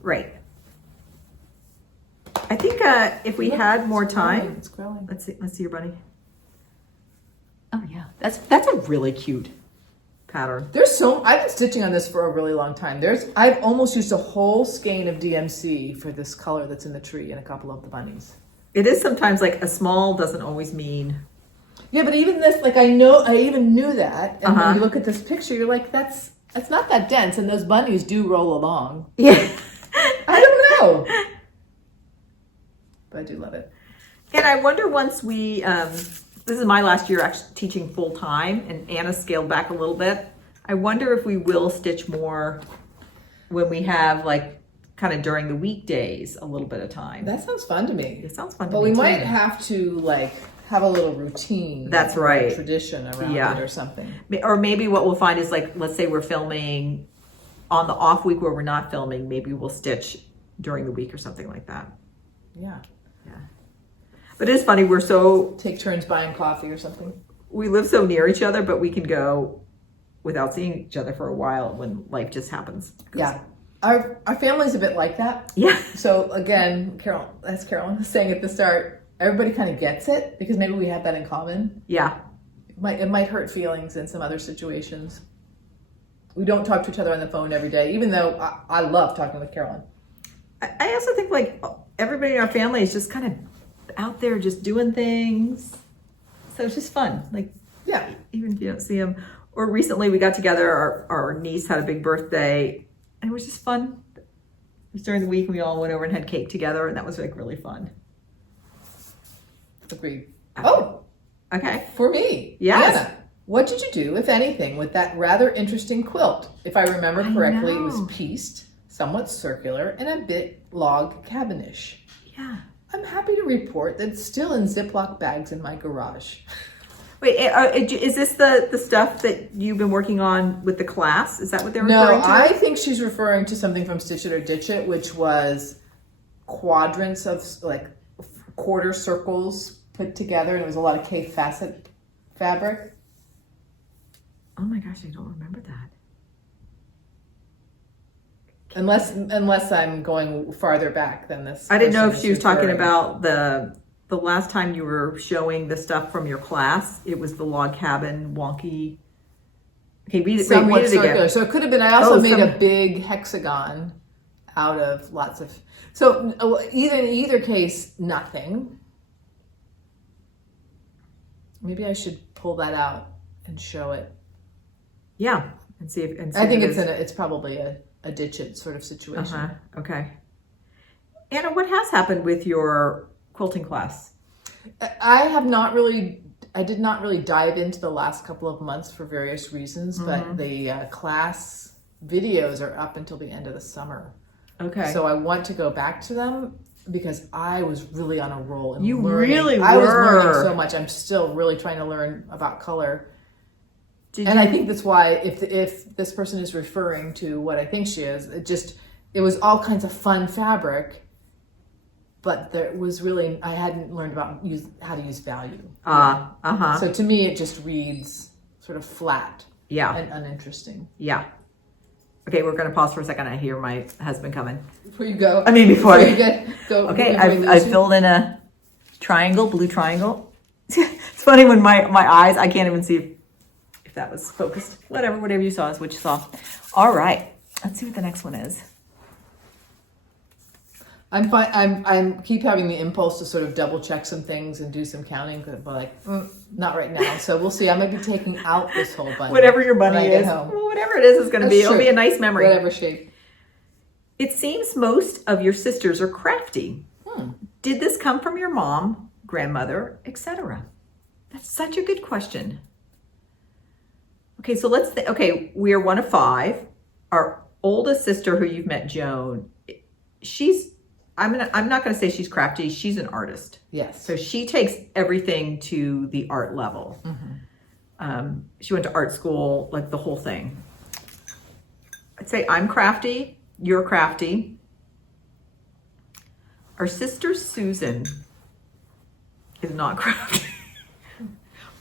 Right. I think if we had more time, it's growing. Let's see your bunny. Oh yeah, that's a really cute pattern. I've been stitching on this for a really long time. I've almost used a whole skein of DMC for this color that's in the tree and a couple of the bunnies. It is sometimes like a small doesn't always mean. Yeah, but even this, like I even knew that, and when you look at this picture, you're like, it's not that dense, and those bunnies do roll along. Yeah. I don't know. But I do love it. And I wonder, once we, this is my last year actually teaching full time, and Anna scaled back a little bit. I wonder if we will stitch more when we have like kind of during the weekdays a little bit of time. That sounds fun to me. It sounds fun to but me. But we might have to like have a little routine. That's right. Tradition around it or something. Or maybe what we'll find is, like, let's say we're filming on the off week where we're not filming, maybe we'll stitch during the week or something like that. Yeah. Yeah. But it is funny, take turns buying coffee or something. We live so near each other, but we can go without seeing each other for a while when life just happens. Yeah. Our family's a bit like that. Yeah. So again, Carolyn was saying at the start, everybody kind of gets it because maybe we have that in common. Yeah. It might hurt feelings in some other situations. We don't talk to each other on the phone every day, even though I love talking with Carolyn. I also think like everybody in our family is just kind of out there just doing things. So it's just fun. Like, yeah, even if you don't see them. Or recently we got together, our niece had a big birthday, and it was just fun. It was during the week, and we all went over and had cake together, and that was like really fun. Agreed. Oh, okay. For me, yes. Anna, what did you do, if anything, with that rather interesting quilt? If I remember correctly, it was pieced, somewhat circular, and a bit log cabinish. Yeah. I'm happy to report that it's still in Ziploc bags in my garage. Wait, is this the stuff that you've been working on with the class? Is that what they're referring to? No, I think she's referring to something from Stitch It or Ditch It, which was quadrants of like quarter circles put together, and it was a lot of K facet fabric. Oh my gosh, I don't remember that. Unless I'm going farther back than this. I didn't know if she was talking about the last time you were showing the stuff from your class, it was the log cabin wonky. Okay, read it Somewhat again. circular. So it could have been, I also made a big hexagon out of lots of, so in either case, nothing. Maybe I should pull that out and show it. Yeah, and see if. I think it's probably a ditch it sort of situation. Okay. Anna, what has happened with your quilting class? I did not really dive into the last couple of months for various reasons, but the class videos are up until the end of the summer. Okay. So I want to go back to them because I was really on a roll. And you really were. I was learning so much. I'm still really trying to learn about color. I think that's why if this person is referring to what I think she is, it was all kinds of fun fabric, but there was really, I hadn't learned about how to use value. So to me, it just reads sort of flat and uninteresting. Yeah. Okay, we're going to pause for a second. I hear my husband coming. Before you go. Before you go. Okay, I filled in a triangle, blue triangle. It's funny when my eyes, I can't even see if that was focused. Whatever you saw is what you saw. All right, let's see what the next one is. I'm fine. I'm keep having the impulse to sort of double check some things and do some counting, but like not right now. So we'll see. I might be taking out this whole bunny. Whatever your bunny is, well, whatever it is going to be. It'll be a nice memory. Whatever shape. It seems most of your sisters are crafty. Did this come from your mom, grandmother, etc.? That's such a good question. Okay, so let's think. Okay, we are one of 5. Our oldest sister, who you've met, Joan, I'm not going to say she's crafty. She's an artist. Yes. So she takes everything to the art level. She went to art school, like the whole thing. I'd say I'm crafty. You're crafty. Our sister Susan is not crafty,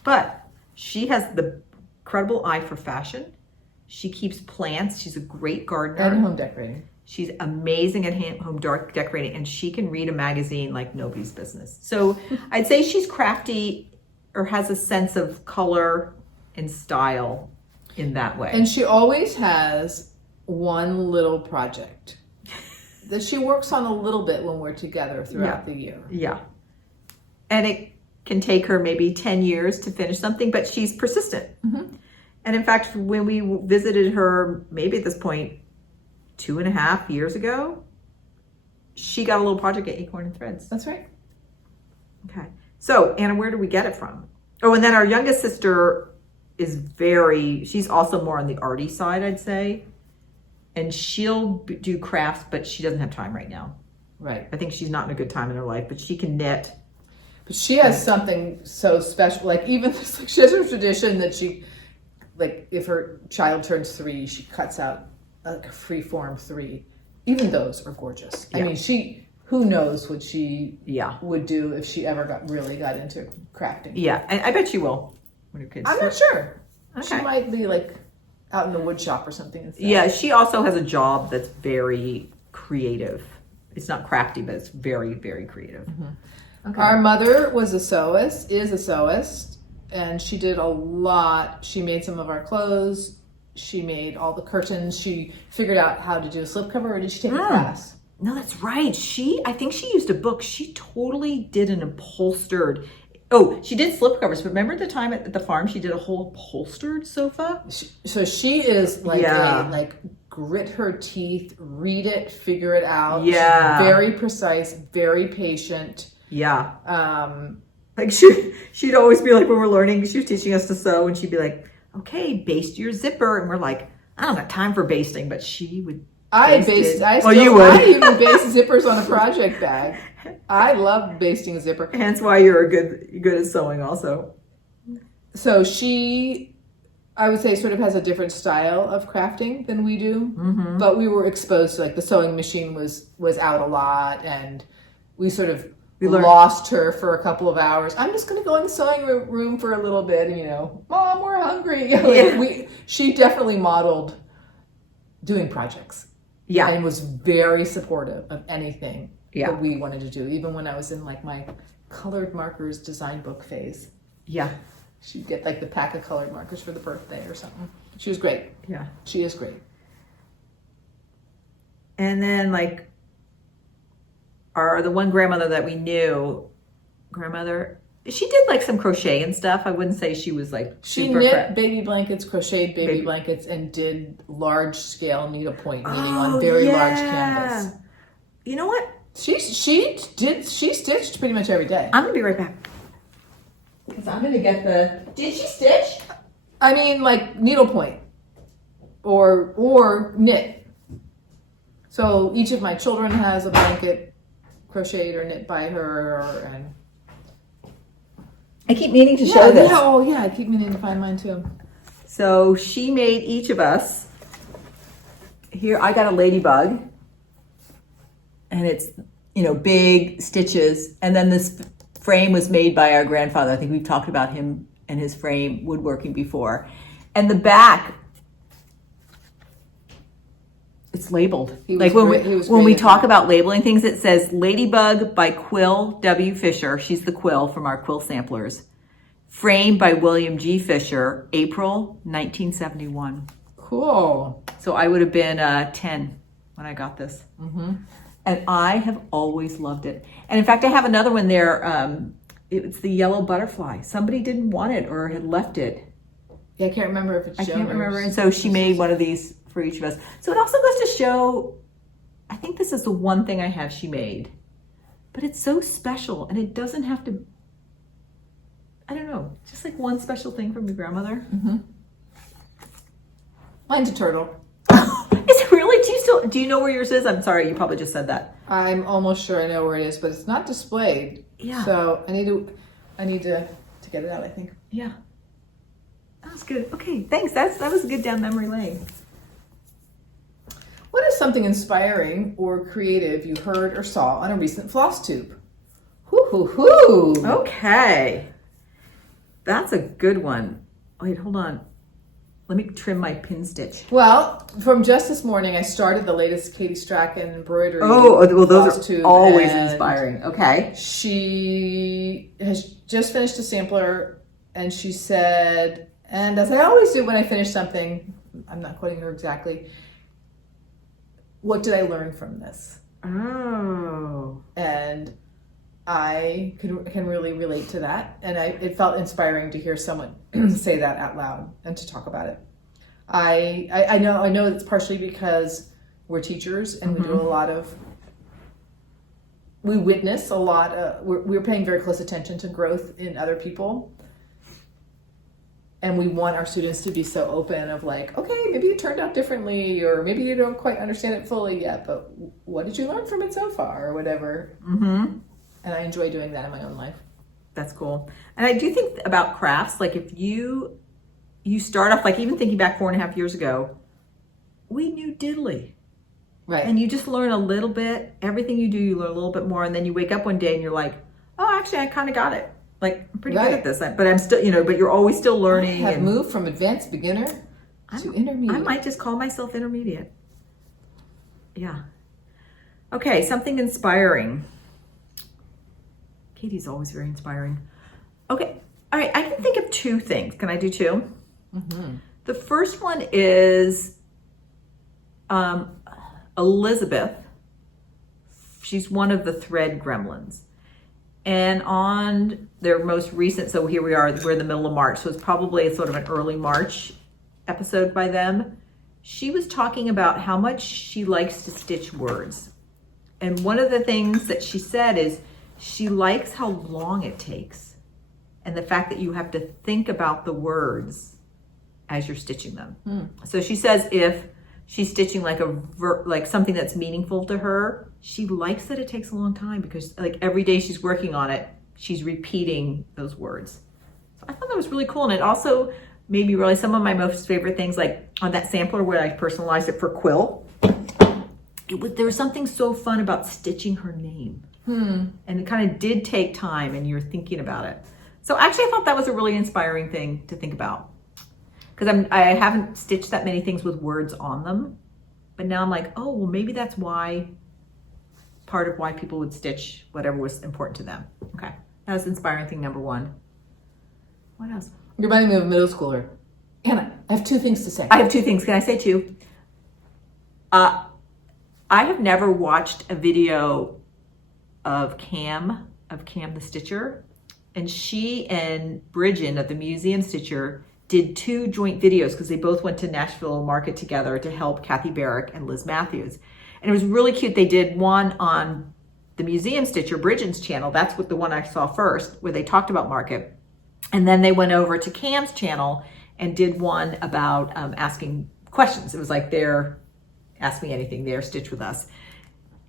but she has the incredible eye for fashion. She keeps plants. She's a great gardener. And home decorating. She's amazing at home decorating, and she can read a magazine like nobody's business. So I'd say she's crafty or has a sense of color and style in that way. And she always has one little project that she works on a little bit when we're together throughout the year. Yeah. And it can take her maybe 10 years to finish something, but she's persistent. And in fact, when we visited her, maybe at this point, 2.5 years ago, she got a little project at Acorn and Threads. That's right. Okay. So, Anna, where do we get it from? Oh, and then our youngest sister is she's also more on the arty side, I'd say. And she'll do crafts, but she doesn't have time right now. Right. I think she's not in a good time in her life, but she can knit. But she has something so special. Like even she has a tradition that she, like if her child turns 3, she cuts out like a free-form 3. Even those are gorgeous. I mean, who knows what she would do if she ever really got into crafting. Yeah, and I bet she will when her kids. I'm not sure. Okay. She might be like out in the wood shop or something instead. Yeah, she also has a job that's very creative. It's not crafty, but it's very, very creative. Okay. Our mother is a sewist, and she did a lot. She made some of our clothes. She made all the curtains. She figured out how to do a slipcover, or did she take a class? No, that's right. I think she used a book. She totally did an upholstered. Oh, she did slipcovers. But remember the time at the farm she did a whole upholstered sofa? So she is like grit her teeth, read it, figure it out. Yeah. She's very precise, very patient. Yeah. Like she'd always be like, when we're learning, she was teaching us to sew, and she'd be like, okay, baste your zipper. And we're like, I don't have time for basting, but she would. I even baste zippers on a project bag. I love basting a zipper. Hence why you're good at sewing also. So she, I would say, sort of has a different style of crafting than we do. But we were exposed to, like, the sewing machine was out a lot, and we sort of lost her for a couple of hours. I'm just going to go in the sewing room for a little bit, and, Mom, we're hungry. She definitely modeled doing projects. Yeah. And was very supportive of anything that we wanted to do. Even when I was in like my colored markers design book phase. Yeah. She'd get like the pack of colored markers for the birthday or something. She was great. Yeah. She is great. And then like the one grandmother that we knew, she did like some crochet and stuff. I wouldn't say she was like She super knit baby blankets, crocheted baby blankets, and did large scale needlepoint knitting on very large canvas. You know what? She stitched pretty much every day. I'm gonna be right back. Because I'm gonna get did she stitch? I mean, like needlepoint or knit. So each of my children has a blanket crocheted or knit by her, and I keep meaning to show this. Oh yeah, I keep meaning to find mine too. So she made each of us. Here, I got a ladybug, and it's big stitches, and then this frame was made by our grandfather. I think we've talked about him and his frame woodworking before. And the back, it's labeled. Like when we talk about labeling things, it says Ladybug by Quill W. Fisher. She's the Quill from our Quill samplers. Frame by William G. Fisher, April 1971. Cool. So I would have been 10 when I got this. Mm-hmm. And I have always loved it. And in fact, I have another one there. It's the yellow butterfly. Somebody didn't want it or had left it. Yeah, I can't remember if it's I can't remember. And so she made one of these for each of us. So it also goes to show, I think this is the one thing I have she made. But it's so special, and it doesn't have to, I don't know, just like one special thing from your grandmother. Mm-hmm. Mine's a turtle. Is it really? Do you know where yours is? I'm sorry, you probably just said that. I'm almost sure I know where it is, but it's not displayed. Yeah. So I need to get it out, I think. Yeah. That was good. Okay, thanks. That was a good down memory lane. What is something inspiring or creative you heard or saw on a recent FlossTube? Hoo. Okay. That's a good one. Wait, hold on. Let me trim my pin stitch. Well, from just this morning, I started the latest Katie Strachan embroidery. Oh, well, those are always and inspiring. Okay. She has just finished a sampler, and she said, and as I always do when I finish something, I'm not quoting her exactly, what did I learn from this? Oh. And I can really relate to that, and it felt inspiring to hear someone say that out loud and to talk about it. I know it's partially because we're teachers and we do a lot of, we witness a lot. We're paying very close attention to growth in other people, and we want our students to be so open of like, okay, maybe it turned out differently, or maybe you don't quite understand it fully yet, but what did you learn from it so far, or whatever. Mm-hmm. And I enjoy doing that in my own life. That's cool. And I do think about crafts, like if you start off, like even thinking back 4.5 years ago, we knew diddly. Right. And you just learn a little bit. Everything you do, you learn a little bit more. And then you wake up one day and you're like, oh, actually, I kind of got it. Like, I'm pretty good at this. But I'm still, but you're always still learning. I have moved from advanced beginner to intermediate. I might just call myself intermediate. Yeah. Okay, something inspiring. Katie's always very inspiring. Okay, all right, I can think of 2 things. Can I do 2? Mm-hmm. The first one is Elizabeth. She's one of the thread gremlins. And on their most recent, so here we are, we're in the middle of March, so it's probably sort of an early March episode by them. She was talking about how much she likes to stitch words. And one of the things that she said is, she likes how long it takes and the fact that you have to think about the words as you're stitching them. So she says if she's stitching like like something that's meaningful to her, she likes that it takes a long time because like every day she's working on it, she's repeating those words. So I thought that was really cool. And it also made me realize some of my most favorite things, like on that sampler where I personalized it for Quill, there was something so fun about stitching her name. And it kind of did take time and you're thinking about it. So actually I thought that was a really inspiring thing to think about. Because I haven't stitched that many things with words on them. But now I'm like, oh, well maybe that's why, part of why people would stitch whatever was important to them. Okay, That was inspiring thing number one. What else? You're reminding me of a middle schooler. Anna, I have 2 things to say. I have 2 things. Can I say 2? I have never watched a video of Cam the Stitcher, and she and Bridget at the Museum Stitcher did 2 joint videos because they both went to Nashville Market together to help Kathy Barrick and Liz Matthews. And it was really cute. They did one on the Museum Stitcher, Bridget's channel. That's what the one I saw first, where they talked about market. And then they went over to Cam's channel and did one about asking questions. It was like their Ask Me Anything, their Stitch With Us.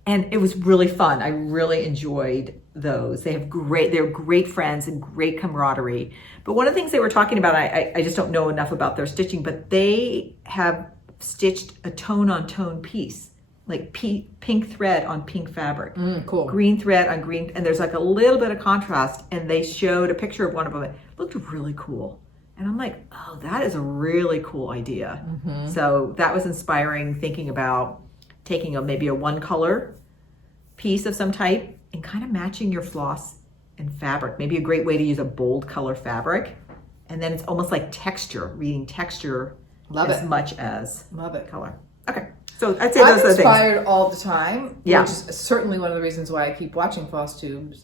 And it was really fun. I really enjoyed those. They're great friends and great camaraderie. But one of the things they were talking about, I just don't know enough about their stitching, but they have stitched a tone-on-tone piece, like pink thread on pink fabric, Cool. green thread on green, and there's like a little bit of contrast, and they showed a picture of one of them. It looked really cool. And I'm like, oh, that is a really cool idea. So that was inspiring, thinking about taking maybe a 1-color piece of some type and kind of matching your floss and fabric. Maybe a great way to use a bold color fabric. And then it's almost like texture, reading texture as much as color. Okay, so I'd say those are the things. I'm inspired all the time, Yeah. which is certainly one of the reasons why I keep watching FlossTubes.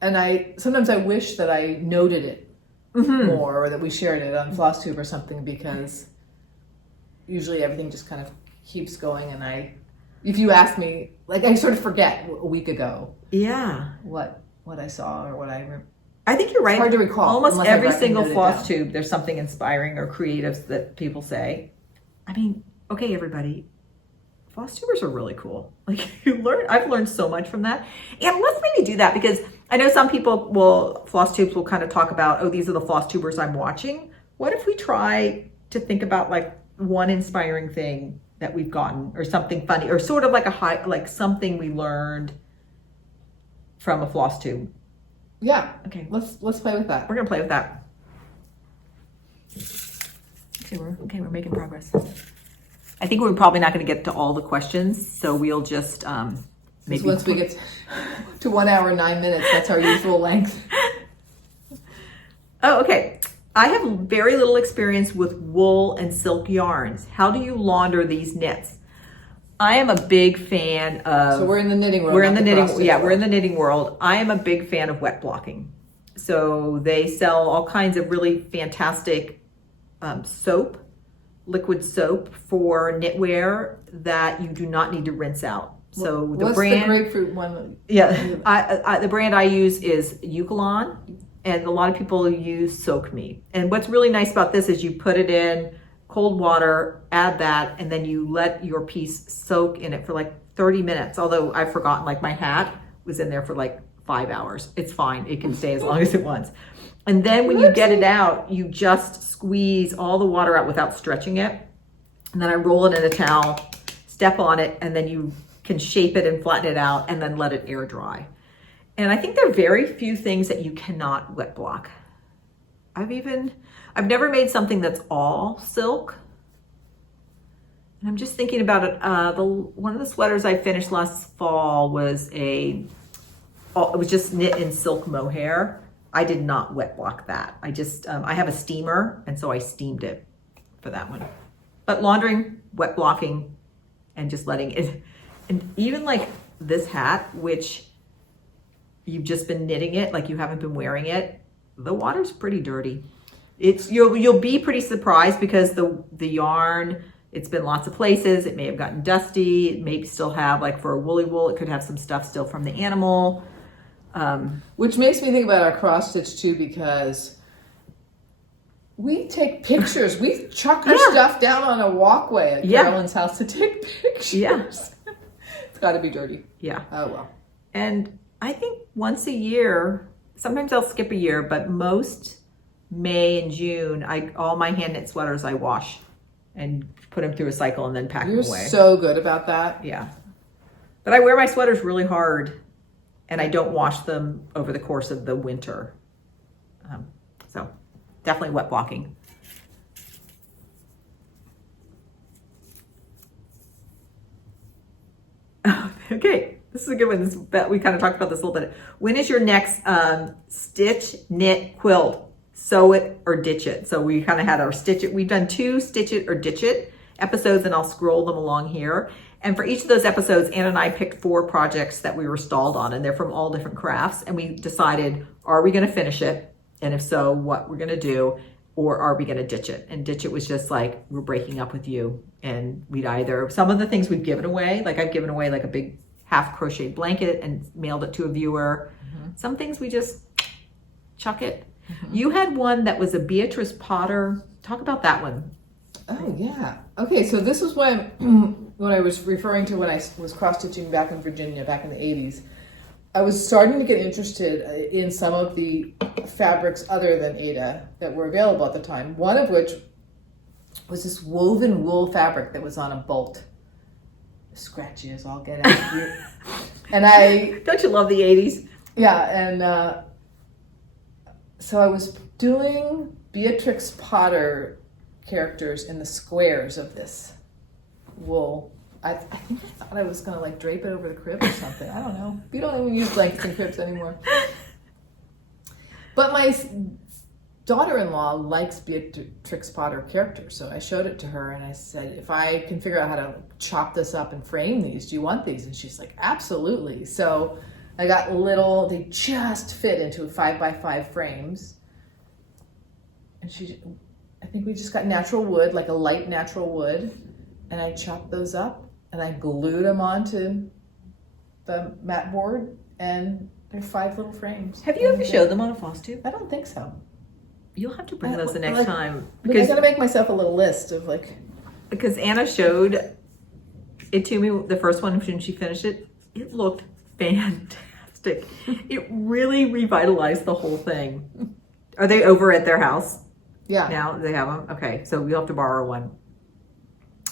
And sometimes I wish that I noted it more, or that we shared it on FlossTube or something, because usually everything just kind of keeps going, and if you ask me, like, I sort of forget a week ago what I saw or what I think you're right. It's hard to recall. Almost every single noted it floss down. tube, there's something inspiring or creative that people say. I mean, okay, everybody, floss tubers are really cool. Like, I've learned so much from that. And let's maybe do that, because I know some people floss tubes will kind of talk about, oh, these are the floss tubers I'm watching. What if we try to think about like one inspiring thing that we've gotten, or something funny, or sort of like something we learned from a floss tube? Yeah. Okay. Let's play with that. We're gonna play with that. We're making progress. I think we're probably not gonna get to all the questions, so we'll just maybe once we get to 1 hour and 9 minutes, that's our usual length. Oh, okay. I have very little experience with wool and silk yarns. How do you launder these knits? I am a big fan of... So we're in the knitting world. We're in the knitting world. I am a big fan of wet blocking. So they sell all kinds of really fantastic soap, liquid soap for knitwear that you do not need to rinse out. So What's the grapefruit one? Yeah, the brand I use is Eucalyptus, and a lot of people use Soak Me. And what's really nice about this is you put it in cold water, add that, and then you let your piece soak in it for like 30 minutes. Although I've forgotten, like my hat was in there for like 5 hours. It's fine. It can stay as long as it wants. And then when you get it out, you just squeeze all the water out without stretching it. And then I roll it in a towel, step on it, and then you can shape it and flatten it out and then let it air dry. And I think there are very few things that you cannot wet block. I've never made something that's all silk. And I'm just thinking about it. One of the sweaters I finished last fall was it was just knit in silk mohair. I did not wet block that. I have a steamer, and so I steamed it for that one. But laundering, wet blocking, and just letting it, and even like this hat, which you've just been knitting it, like you haven't been wearing it, the water's pretty dirty. You'll be pretty surprised because the yarn, it's been lots of places. It may have gotten dusty. It may still have, like for a woolly wool, it could have some stuff still from the animal. Which makes me think about our cross stitch too, because we take pictures. We chuck our stuff down on a walkway at Carolyn's house to take pictures. Yeah. It's got to be dirty. Yeah. Oh, well. And I think once a year, sometimes I'll skip a year, but most May and June, all my hand knit sweaters I wash and put them through a cycle and then pack them away. You're so good about that. Yeah. But I wear my sweaters really hard, and I don't wash them over the course of the winter. So definitely wet blocking. Okay, This is a good one. We kind of talked about this a little bit. When is your next stitch, knit, quilt? Sew it or ditch it. So we kind of had our stitch it. We've done 2 stitch it or ditch it episodes, and I'll scroll them along here. And for each of those episodes, Anna and I picked 4 projects that we were stalled on, and they're from all different crafts. And we decided, are we going to finish it? And if so, what we're going to do, or are we going to ditch it? And ditch it was just like, we're breaking up with you. And we'd either, some of the things we've given away, like I've given away like a big half crocheted blanket and mailed it to a viewer. Some things we just chuck it. You had one that was a Beatrice Potter. Talk about that one. Oh yeah. Okay, so this was when what I was referring to when I was cross-stitching back in Virginia back in the 80s. I was starting to get interested in some of the fabrics other than Aida that were available at the time. One of which was this woven wool fabric that was on a bolt. Scratchy as all get out here. And I... Don't you love the 80s? Yeah, and so I was doing Beatrix Potter characters in the squares of this wool. I think I thought I was gonna like drape it over the crib or something. I don't know. We don't even use blankets and cribs anymore. But my daughter-in-law likes Beatrix Potter characters, so I showed it to her and I said, if I can figure out how to chop this up and frame these, do you want these? And she's like, absolutely. So I got little, they just fit into 5x5 frames. And I think we just got natural wood, like a light natural wood, and I chopped those up and I glued them onto the mat board, and they're 5 little frames. Have you ever showed them on a FlossTube? I don't think so. You'll have to bring those the next time. Because I gotta make myself a little list of like... Because Anna showed it to me, the first one, when she finished it. It looked fantastic. It really revitalized the whole thing. Are they over at their house? Yeah. Now they have them? Okay, so we'll have to borrow one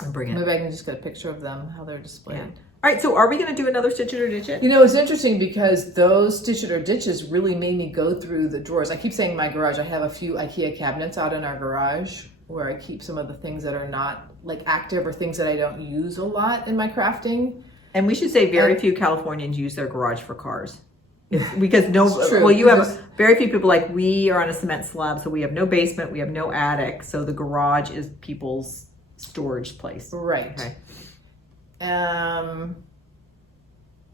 and bring it. Maybe I can just get a picture of them, how they're displayed. Yeah. All right, so are we going to do another Stitch It or Ditch It? You know, it's interesting because those Stitch It or Ditches really made me go through the drawers. I keep saying my garage. I have a few IKEA cabinets out in our garage where I keep some of the things that are not like active or things that I don't use a lot in my crafting. And we should say very few Californians use their garage for cars. Because you have very few people, like we are on a cement slab, so we have no basement, we have no attic, so the garage is people's storage place. Right. Okay.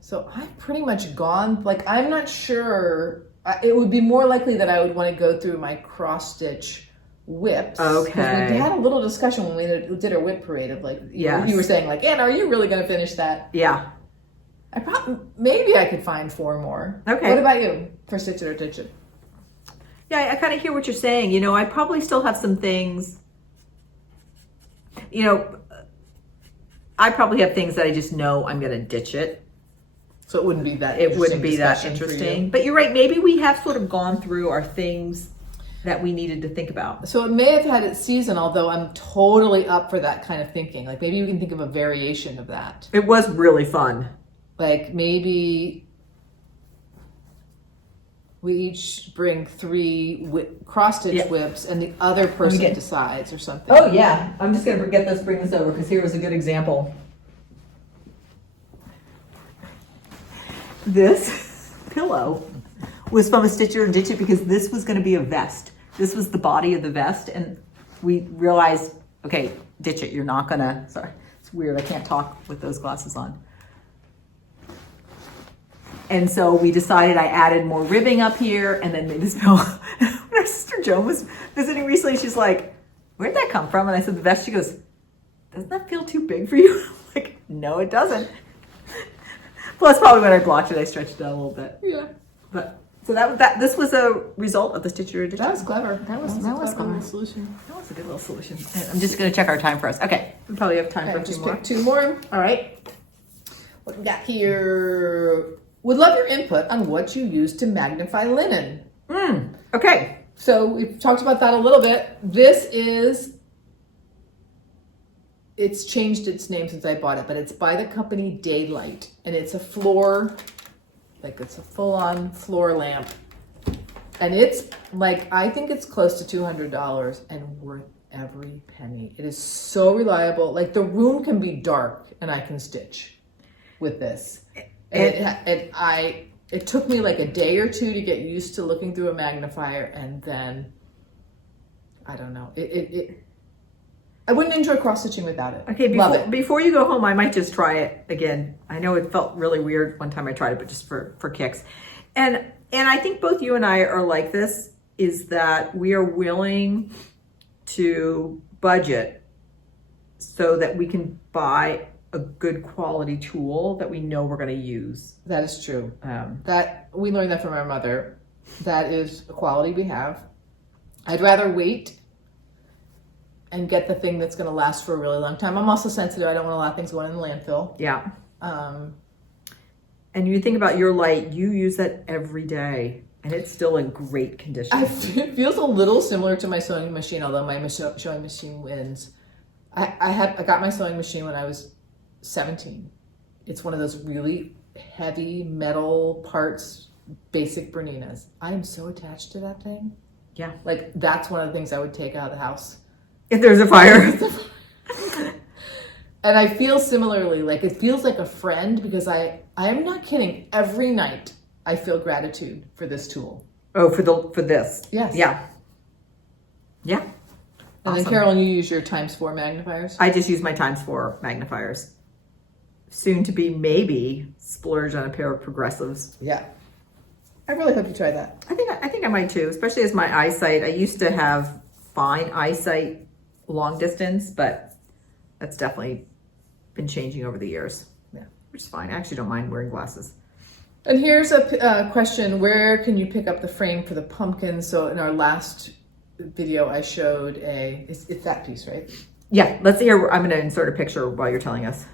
So I've pretty much gone, like I'm not sure, it would be more likely that I would want to go through my cross stitch whips. Okay. We had a little discussion when we did our whip parade of like, yes. You were saying like, Anna, are you really going to finish that? Yeah. Maybe I could find 4 more. Okay. What about you for Stitch It or Ditch It? Yeah, I kind of hear what you're saying. You know, I probably still have some things, you know, I probably have things that I just know I'm going to ditch it. So it wouldn't be that It wouldn't be that interesting. But you're right. Maybe we have sort of gone through our things that we needed to think about. So it may have had its season, although I'm totally up for that kind of thinking. Like maybe we can think of a variation of that. It was really fun. Like maybe we each bring 3 cross-stitch whips and the other person decides or something. Oh yeah, I'm just gonna bring this over because here was a good example. This pillow was from a Stitch It or Ditch It because this was gonna be a vest. This was the body of the vest, and we realized, okay, ditch it, you're not gonna, sorry, it's weird, I can't talk with those glasses on. And so we decided I added more ribbing up here and then made this pillow. When our sister Joan was visiting recently, she's like, where'd that come from? And I said, the vest. She goes, doesn't that feel too big for you? I'm like, no, it doesn't. Plus, probably when I blocked it, I stretched it out a little bit. Yeah. But so this was a result of the Stitch It or Ditch It. That was clever. That was a clever little solution. That was a good little solution. And I'm just going to check our time for us. Okay, we probably have time for a few more. Pick 2 more. All right. What we got here? Would love your input on what you use to magnify linen. Okay. So we've talked about that a little bit. It's changed its name since I bought it, but it's by the company Daylight. And it's a floor, like it's a full-on floor lamp. And it's like, I think it's close to $200 and worth every penny. It is so reliable. Like the room can be dark and I can stitch with this. And it took me like a day or two to get used to looking through a magnifier, and then I don't know. I wouldn't enjoy cross stitching without it. Okay, Love it. before you go home, I might just try it again. I know it felt really weird one time I tried it, but just for kicks. And I think both you and I are like this, is that we are willing to budget so that we can buy a good quality tool that we know we're going to use. That is true. That we learned that from our mother. That is a quality we have. I'd rather wait and get the thing that's going to last for a really long time. I'm also sensitive. I don't want a lot of things going in the landfill. Yeah. And you think about your light, you use that every day, and it's still in great condition. It feels a little similar to my sewing machine, although my sewing machine wins. I got my sewing machine when I was 17. It's one of those really heavy metal parts, basic Berninas. I am so attached to that thing. Yeah. Like, that's one of the things I would take out of the house. If there's a fire. And I feel similarly, like it feels like a friend, because I am not kidding. Every night I feel gratitude for this tool. Oh, for this. Yes. Yeah. Yeah. And Awesome. then Carolyn, you use your ×4 magnifiers? I just use my ×4 magnifiers. Soon to be maybe splurge on a pair of progressives. Yeah. I really hope you try that. I think I might too, especially as my eyesight. I used to have fine eyesight long distance, but that's definitely been changing over the years. Yeah. Which is fine. I actually don't mind wearing glasses. And here's a question: where can you pick up the frame for the pumpkin? So in our last video, I showed it's that piece, right? Yeah, let's see here. I'm going to insert a picture while you're telling us.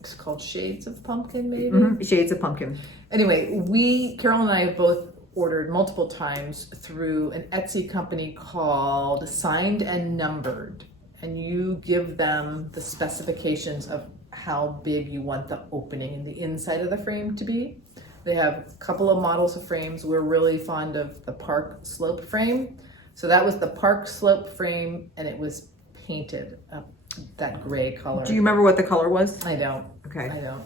It's called Shades of Pumpkin, maybe? Mm-hmm. Shades of Pumpkin. Anyway, Carolyn and I have both ordered multiple times through an Etsy company called Signed and Numbered. And you give them the specifications of how big you want the opening in the inside of the frame to be. They have a couple of models of frames. We're really fond of the Park Slope frame. So that was the Park Slope frame, and it was painted that gray color. Do you remember what the color was? I don't. Okay. I don't.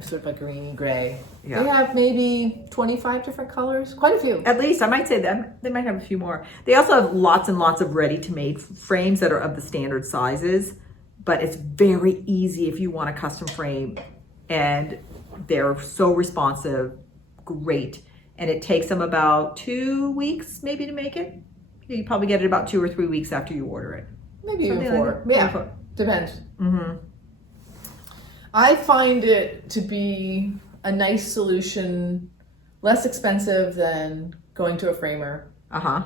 Sort of a greeny gray. Yeah. They have maybe 25 different colors, quite a few. At least I might say that they might have a few more. They also have lots and lots of ready-to-made frames that are of the standard sizes, but it's very easy if you want a custom frame, and they're so responsive, great. And it takes them about 2 weeks maybe to make it. You probably get it about 2 or 3 weeks after you order it. Maybe even Something 4. like Yeah, 4. depends. Mm-hmm. I find it to be a nice solution, less expensive than going to a framer. Uh-huh.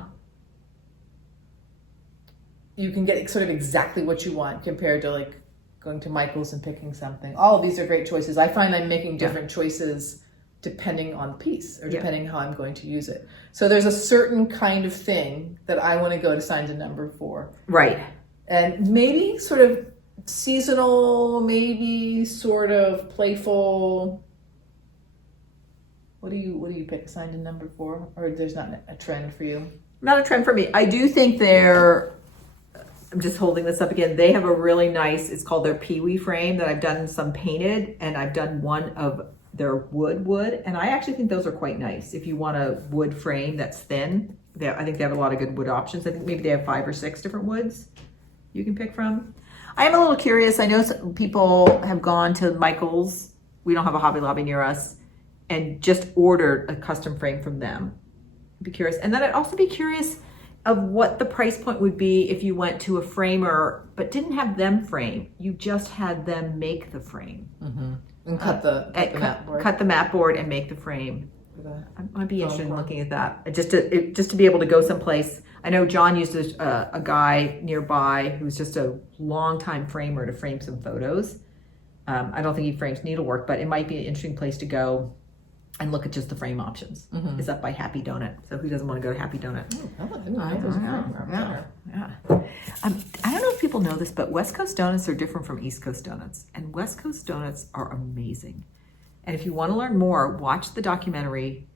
You can get sort of exactly what you want compared to like going to Michael's and picking something. All of these are great choices. I find I'm making different choices depending on the piece or depending how I'm going to use it. So there's a certain kind of thing that I want to go to Signed and Numbered for. Right. And maybe sort of seasonal, maybe sort of playful. What do you pick Signed and Numbered for? Or there's not a trend for you? Not a trend for me. I do think I'm just holding this up again. They have a really nice, it's called their Pee-wee frame that I've done some painted, and I've done one of their wood. And I actually think those are quite nice. If you want a wood frame that's thin, I think they have a lot of good wood options. I think maybe they have 5 or 6 different woods you can pick from. I am a little curious. I know some people have gone to Michael's. We don't have a Hobby Lobby near us, and just ordered a custom frame from them. I'd be curious. And then I'd also be curious of what the price point would be if you went to a framer but didn't have them frame. You just had them make the frame. Mm-hmm. And cut the mat board. Cut the mat board and make the frame. I'd be interested in looking at that. Just to be able to go someplace. I know John used a guy nearby who's just a longtime framer to frame some photos. I don't think he frames needlework, but it might be an interesting place to go and look at just the frame options. Mm-hmm. It's up by Happy Donut. So who doesn't want to go to Happy Donut? Yeah. I don't know if people know this, but West Coast donuts are different from East Coast donuts. And West Coast donuts are amazing. And if you want to learn more, watch the documentary,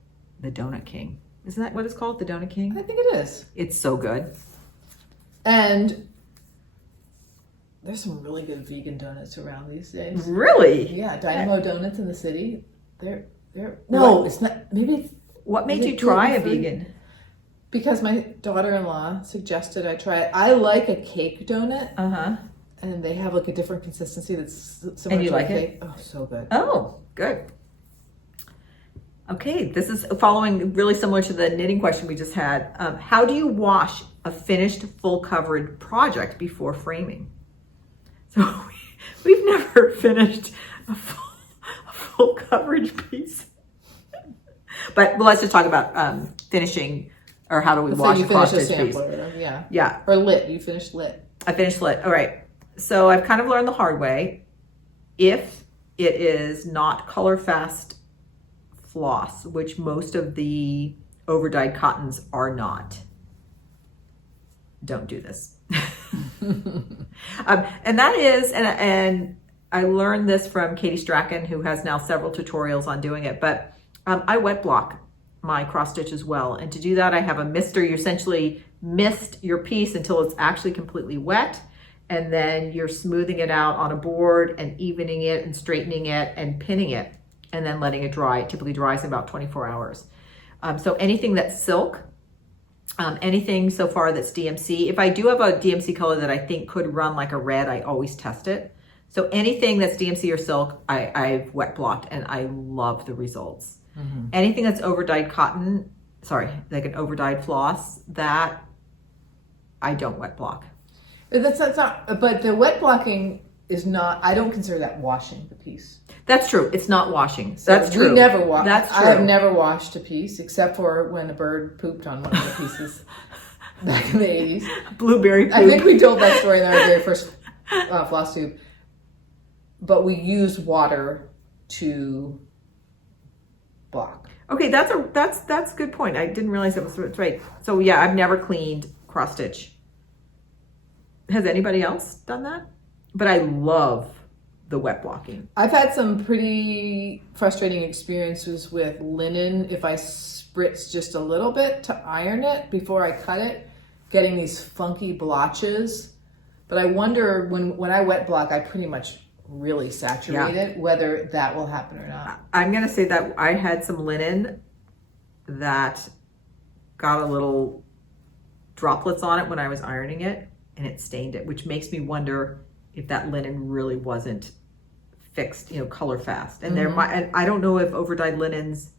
The Donut King. Isn't that what it's called? The Donut King? I think it is. It's so good. And there's some really good vegan donuts around these days. Really? Yeah, Dynamo Donuts in the city. No, it's not. Maybe it's What made Is it you try a gluten-free? vegan? because my daughter-in-law suggested I try it. I like a cake donut, Uh-huh. and they have like a different consistency that's similar And you to a like it? cake. Oh, so good. Oh, good. Okay, this is following really similar to the knitting question we just had. How do you wash a finished full coverage project before framing? So we've never finished a full coverage piece. But let's just talk about finishing, or how do we So wash you a finished a cross-stitch piece? sampler, yeah. Yeah, Or lit. You finished lit. I finished lit. All right. So I've kind of learned the hard way. If it is not color fast floss, which most of the over-dyed cottons are not, don't do this. And that is, and I learned this from Katie Strachan, who has now several tutorials on doing it, but I wet block my cross stitch as well. And to do that, I have a mister. You essentially mist your piece until it's actually completely wet. And then you're smoothing it out on a board and evening it and straightening it and pinning it and then letting it dry. It typically dries in about 24 hours. So anything that's silk, anything so far that's DMC. If I do have a DMC color that I think could run like a red, I always test it. So anything that's DMC or silk, I've wet blocked and I love the results. Mm-hmm. Anything that's overdyed cotton, like an overdyed floss, that I don't wet block. That's not, but the wet blocking is not, I don't consider that washing the piece. That's true. It's not washing. So that's true. We never wash. That's true. I have never washed a piece except for when a bird pooped on one of the pieces back in the 80s. Blueberry poop. I think we told that story in our very first floss tube. But we use water to block. Okay, that's a good point. I didn't realize that was right. So yeah, I've never cleaned cross stitch. Has anybody else done that? But I love the wet blocking. I've had some pretty frustrating experiences with linen. If I spritz just a little bit to iron it before I cut it, getting these funky blotches. But I wonder when I wet block, I pretty much really saturate it, whether that will happen or not. I'm gonna say that I had some linen that got a little droplets on it when I was ironing it, and it stained it, which makes me wonder if that linen really wasn't fixed, color fast. And and I don't know if overdyed linens.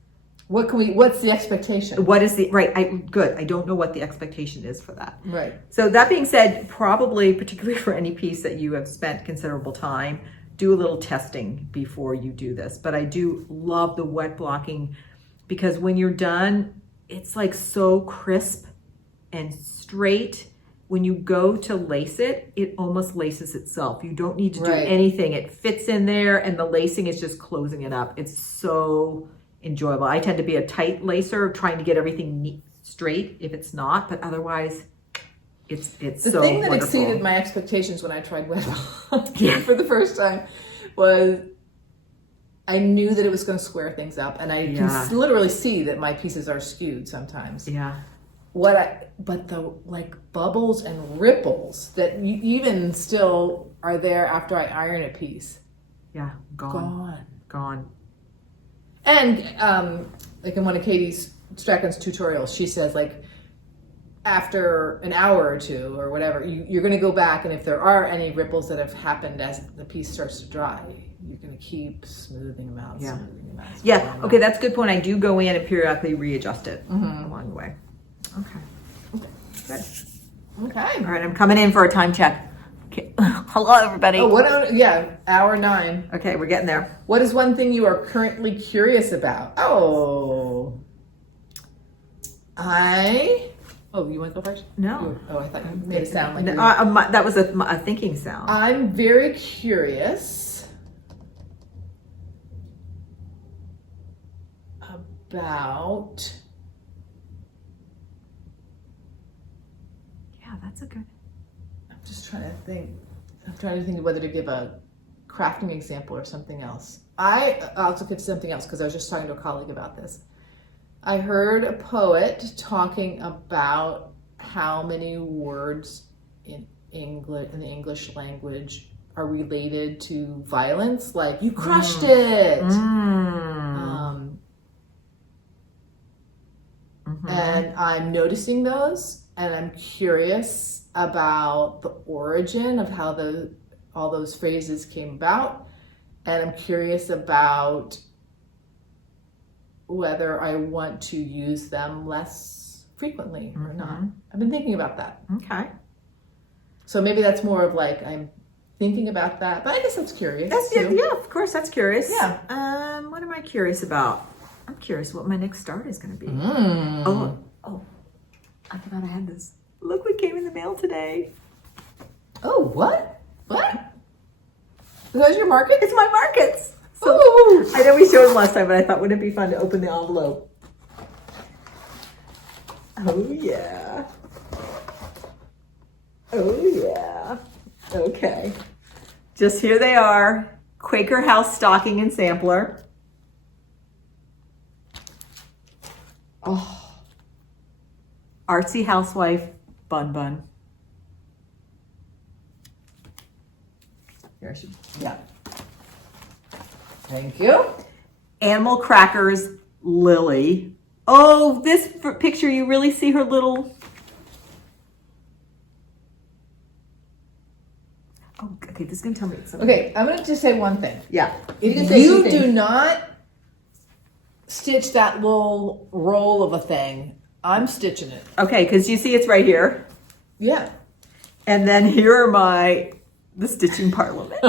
What's the expectation? What is the, right, I don't know what the expectation is for that. Right. So that being said, probably, particularly for any piece that you have spent considerable time, do a little testing before you do this. But I do love the wet blocking because when you're done, it's like so crisp and straight. When you go to lace it, it almost laces itself. You don't need to do anything. It fits in there and the lacing is just closing it up. It's so enjoyable. I tend to be a tight lacer, trying to get everything neat, straight if it's not, but otherwise it's the so thing that wonderful. exceeded my expectations when I tried wet blocking for the first time was I knew that it was going to square things up, and I can literally see that my pieces are skewed sometimes. Yeah. But the like bubbles and ripples that even still are there after I iron a piece. Yeah, gone. And like in one of Katie Strachan's tutorials, she says like after an hour or two or whatever, you're going to go back, and if there are any ripples that have happened as the piece starts to dry, you're going to keep smoothing them out. Okay, that's a good point. I do go in and periodically readjust it along the way. Okay. Good. Okay. All right, I'm coming in for a time check. Okay. Hello, everybody. Hour 9. Okay, we're getting there. What is one thing you are currently curious about? Oh, you want to go first? No. I thought you made it sound like that was a thinking sound. I'm very curious about... Yeah, that's a good... I'm just trying to think. I'm trying to think of whether to give a crafting example or something else. I also could something else because I was just talking to a colleague about this. I heard a poet talking about how many words in the English language are related to violence, like you crushed it. I'm noticing those, and I'm curious about the origin of how all those phrases came about, and I'm curious about whether I want to use them less frequently or not. I've been thinking about that. Okay. So maybe that's more of like I'm thinking about that, but I guess that's curious. Yeah, of course, that's curious. Yeah. What am I curious about? I'm curious what my next start is going to be. Oh, I forgot I had this. Look what came in the mail today. Oh, what? What? Is that your market? It's my markets. So Ooh. I know we showed them last time, but I thought wouldn't it be fun to open the envelope? Oh yeah. Oh yeah. Okay. Just here they are. Quaker House stocking and sampler. Oh. Artsy housewife bun bun. Here I should. Yeah. Thank you. Animal crackers Lily. Oh, this picture, you really see her little. Oh, okay, this is going to tell me something. Okay, I'm going to just say one thing. Yeah. If you do not stitch that little roll of a thing, I'm stitching it. Okay, because you see it's right here. Yeah. And then here are the stitching parliament.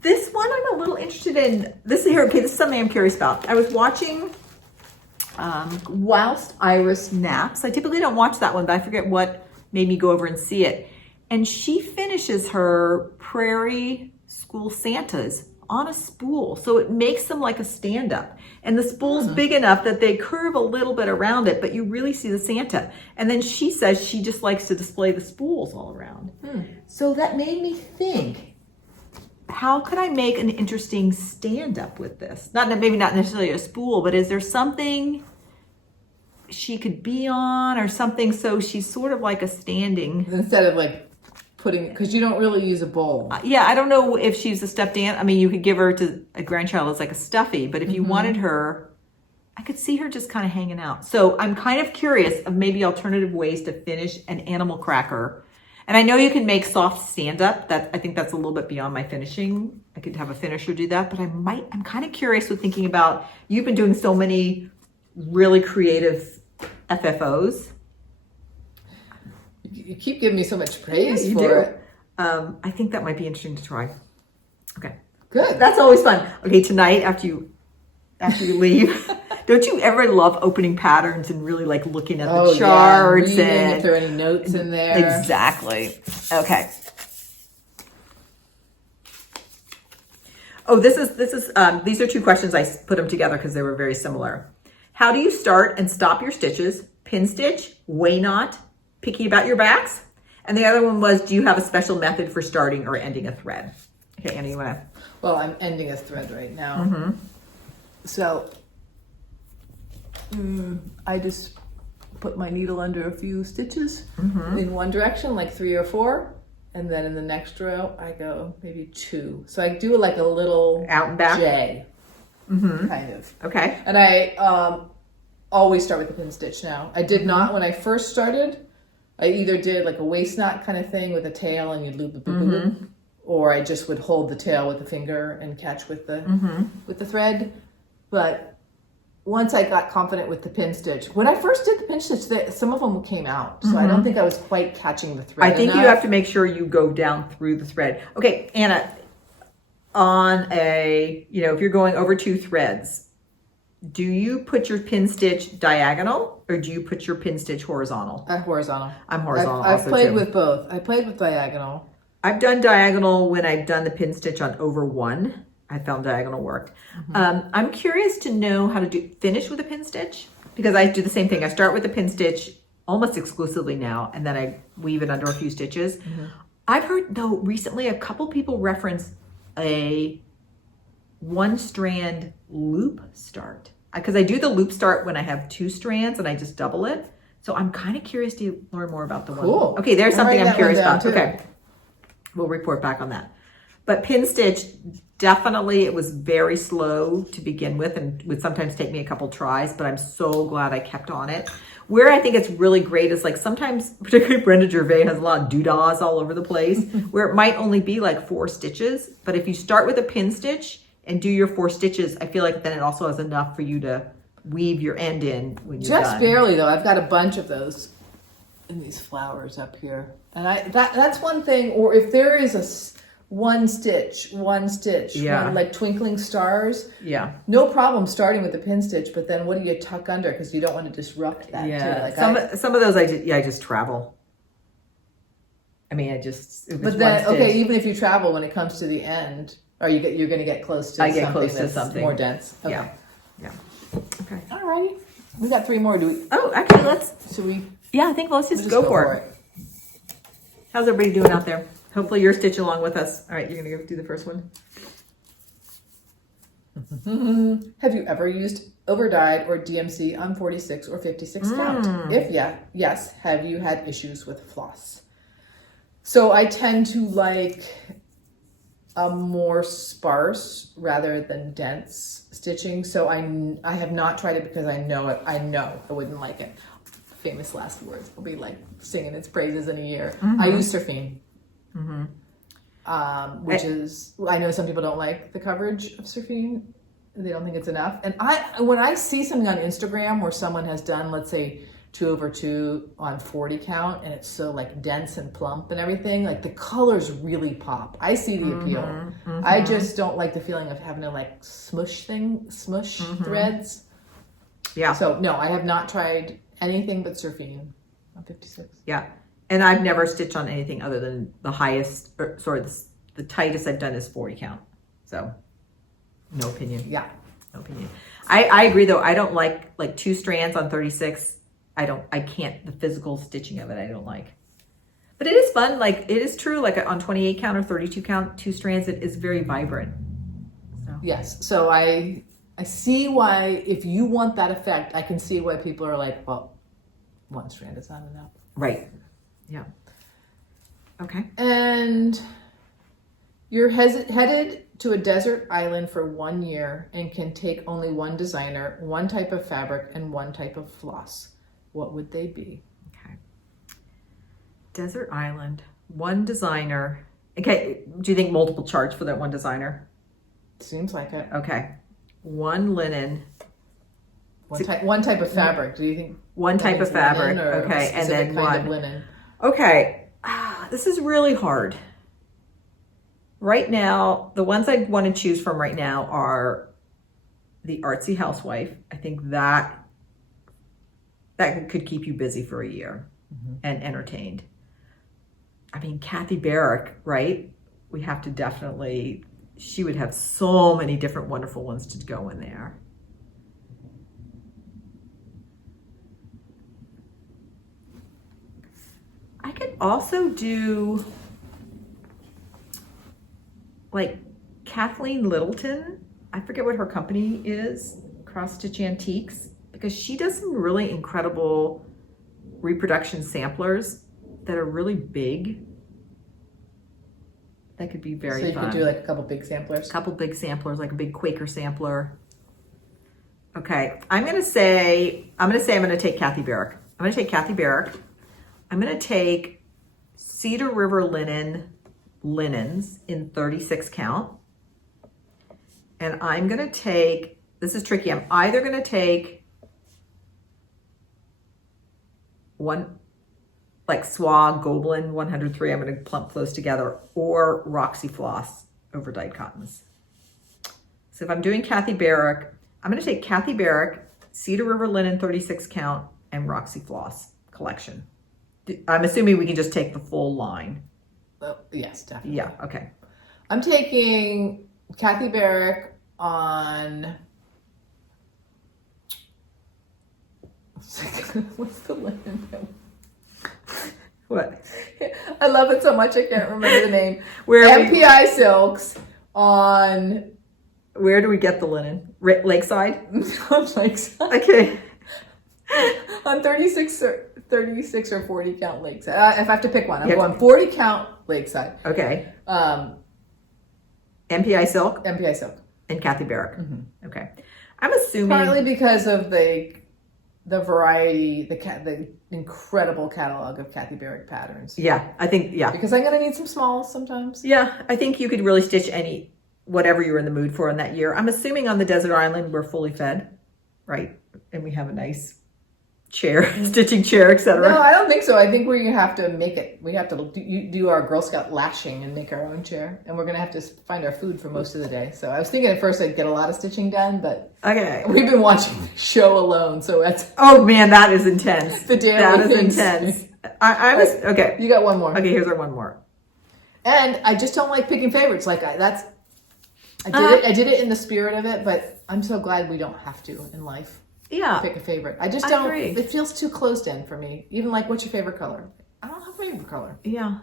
This one I'm a little interested in. This here, okay, this is something I'm curious about. I was watching Whilst Iris Naps. I typically don't watch that one, but I forget what made me go over and see it. And she finishes her Prairie School Santas on a spool. So it makes them like a stand-up. And the spool's big enough that they curve a little bit around it, but you really see the Santa. And then she says she just likes to display the spools all around. So that made me think, how could I make an interesting stand-up with this? Maybe not necessarily a spool, but is there something she could be on or something so she's sort of like a standing? Instead of like putting, because you don't really use a bowl. Yeah, I don't know if she's a stuffed animal. I mean, you could give her to a grandchild as like a stuffy, but if you wanted her, I could see her just kind of hanging out. So I'm kind of curious of maybe alternative ways to finish an animal cracker. And I know you can make soft stand-up. I think that's a little bit beyond my finishing. I could have a finisher do that, but I'm kind of curious with thinking about, you've been doing so many really creative FFOs. You keep giving me so much praise You for do. it. I think that might be interesting to try. Okay. Good. That's always fun. Okay, tonight after you leave, don't you ever love opening patterns and really like looking at the charts reading and if there are any notes in there? Exactly. Okay. Oh, this is these are two questions. I put them together because they were very similar. How do you start and stop your stitches? Pin stitch, way knot, picky about your backs? And the other one was, do you have a special method for starting or ending a thread? Okay, Annie, you want to? Well, I'm ending a thread right now. So I just put my needle under a few stitches in one direction, like 3 or 4. And then in the next row, I go maybe 2. So I do like a little Out and back? J, kind of. Okay. And I always start with the pin stitch now. I did not when I first started. I either did like a waist knot kind of thing with a tail and you'd loop the loop, or I just would hold the tail with the finger and catch with the thread. But once I got confident with the pin stitch, when I first did the pin stitch, some of them came out. So I don't think I was quite catching the thread. I think you have to make sure you go down through the thread. Okay, Anna, on if you're going over 2 threads, do you put your pin stitch diagonal or do you put your pin stitch horizontal? Horizontal. I'm horizontal. I've also played too. with both. I played with diagonal. I've done diagonal when I've done the pin stitch on over 1. I found diagonal worked. I'm curious to know how to finish with a pin stitch, because I do the same thing. I start with a pin stitch almost exclusively now, and then I weave it under a few stitches. I've heard though recently a couple people reference a 1-strand loop start, because I do the loop start when I have 2 strands and I just double it. So I'm kind of curious to learn more about the one. Cool. Okay, there's something I'm curious about. Too. Okay, we'll report back on that. But pin stitch, Definitely, it was very slow to begin with and would sometimes take me a couple tries, but I'm so glad I kept on it. Where I think it's really great is like sometimes, particularly Brenda Gervais has a lot of doodahs all over the place, where it might only be like 4 stitches. But if you start with a pin stitch and do your 4 stitches, I feel like then it also has enough for you to weave your end in when you're Just done. barely though. I've got a bunch of those in these flowers up here. And that's one thing, or if there is one stitch, Yeah. one, like twinkling stars, Yeah. no problem starting with the pin stitch, but then what do you tuck under? Because you don't want to disrupt that Yeah. too. Like Some of those I just travel. I mean, it was but then, one okay, stitch. even if you travel when it comes to the end, or you're going to get close to I get something close to that's something. more dense. Okay. Yeah. Yeah. Okay. Alrighty. We got 3 more. Oh, actually, Should we I think let's just we'll go for it. How's everybody doing out there? Hopefully you're stitching along with us. All right, you're going to go do the first one. Have you ever used overdyed or DMC on 46 or 56 count? If yes, have you had issues with floss? So I tend to like a more sparse rather than dense stitching. So I have not tried it because I know I wouldn't like it. Famous last words. I'll be like singing its praises in a year. I use Surfing. Which is, I know some people don't like the coverage of Surfing. They don't think it's enough. And when I see something on Instagram where someone has done, let's say 2/2 on 40 count, and it's so like dense and plump and everything, like the colors really pop. I see the appeal. I just don't like the feeling of having to like smush threads. Yeah. So no, I have not tried anything but Surfing on 56. Yeah. And I've never stitched on anything other than the highest, the tightest I've done is 40 count. So no opinion. Yeah. No opinion. I agree though. I don't like 2 strands on 36. I can't, the physical stitching of it, I don't like. But it is fun. Like it is true. Like on 28 count or 32 count, 2 strands, it is very vibrant. So. Yes. So I see why, if you want that effect, I can see why people are like, well, 1 strand is not enough. Right. Yeah. Okay. And you're headed to a desert island for 1 year and can take only 1 designer, 1 type of fabric, and 1 type of floss. What would they be? Okay. Desert island, 1 designer. Okay. Do you think multiple charts for that 1 designer? Seems like it. Okay. 1 linen. 1 type of fabric. Do you think 1 type of fabric. Okay. And then 1 of linen. Okay. This is really hard. Right now, the ones I want to choose from right now are the Artsy Housewife. I think that could keep you busy for a year and entertained. I mean, Kathy Barrick, right? We have to definitely, she would have so many different wonderful ones to go in there. I could also do like Kathleen Littleton. I forget what her company is, Cross Stitch Antiques, because she does some really incredible reproduction samplers that are really big. That could be very fun. So you could do like a couple big samplers. A couple big samplers, like a big Quaker sampler. Okay, I'm gonna take Kathy Barrick. I'm gonna take Kathy Barrick. I'm gonna take Cedar River linens in 36 count. And I'm gonna take, this is tricky, I'm either gonna take 1, like Swag Goblin 103, I'm gonna plump those together, or Roxy Floss over dyed cottons. So if I'm doing Kathy Barrick, I'm gonna take Kathy Barrick, Cedar River linen 36 count, and Roxy Floss collection. I'm assuming we can just take the full line. Oh, yes, definitely. Yeah, okay. I'm taking Kathy Barrick on, what's the linen? What? I love it so much I can't remember the name. Where are we- MPI Silks on... Where do we get the linen? Lakeside? on Lakeside. Okay. On 36 or 40 count Lakeside. If I have to pick one, I'm Yeah. going 40 count Lakeside. Okay. MPI Silk MPI Silk. and Kathy Barrick. Okay. I'm assuming. Partly because of the variety, the incredible catalog of Kathy Barrick patterns. Yeah, I think, yeah. Because I'm going to need some smalls sometimes. Yeah, I think you could really stitch whatever you're in the mood for in that year. I'm assuming on the desert island, we're fully fed, right? And we have a nice chair, stitching chair, etc. No, I don't think so. I think we have to make it. We have to do our Girl Scout lashing and make our own chair. And we're going to have to find our food for most of the day. So I was thinking at first I'd get a lot of stitching done, but Okay. we've been watching the show alone. So that's Oh man, that is intense. the daily That is things. intense. I was, okay. You got one more. Okay, here's our one more. And I just don't like picking favorites. Like I did it in the spirit of it, but I'm so glad we don't have to in life. Yeah. Pick a favorite. I just I don't. agree. It feels too closed in for me. Even like, what's your favorite color? I don't have a favorite color. Yeah.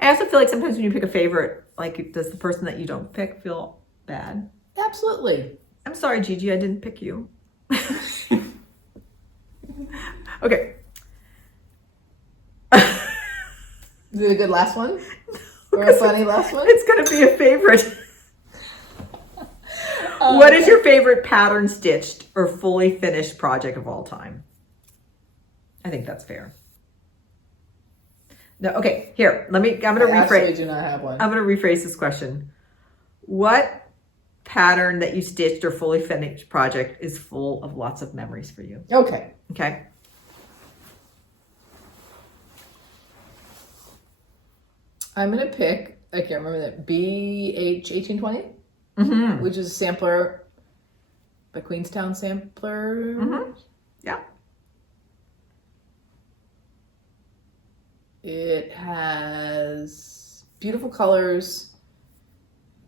I also feel like sometimes when you pick a favorite, like does the person that you don't pick feel bad? Absolutely. I'm sorry, Gigi, I didn't pick you. Okay. Is it a good last one? Or a funny last one? It's going to be a favorite. What is your favorite pattern stitched or fully finished project of all time? I think that's fair. No, okay, here, I'm going to I actually rephrase. do not have one. I'm going to rephrase this question. What pattern that you stitched or fully finished project is full of lots of memories for you? Okay. Okay. I'm going to pick, I can't remember that, BH1820, which is a sampler, the Queenstown sampler. Yeah. It has beautiful colors,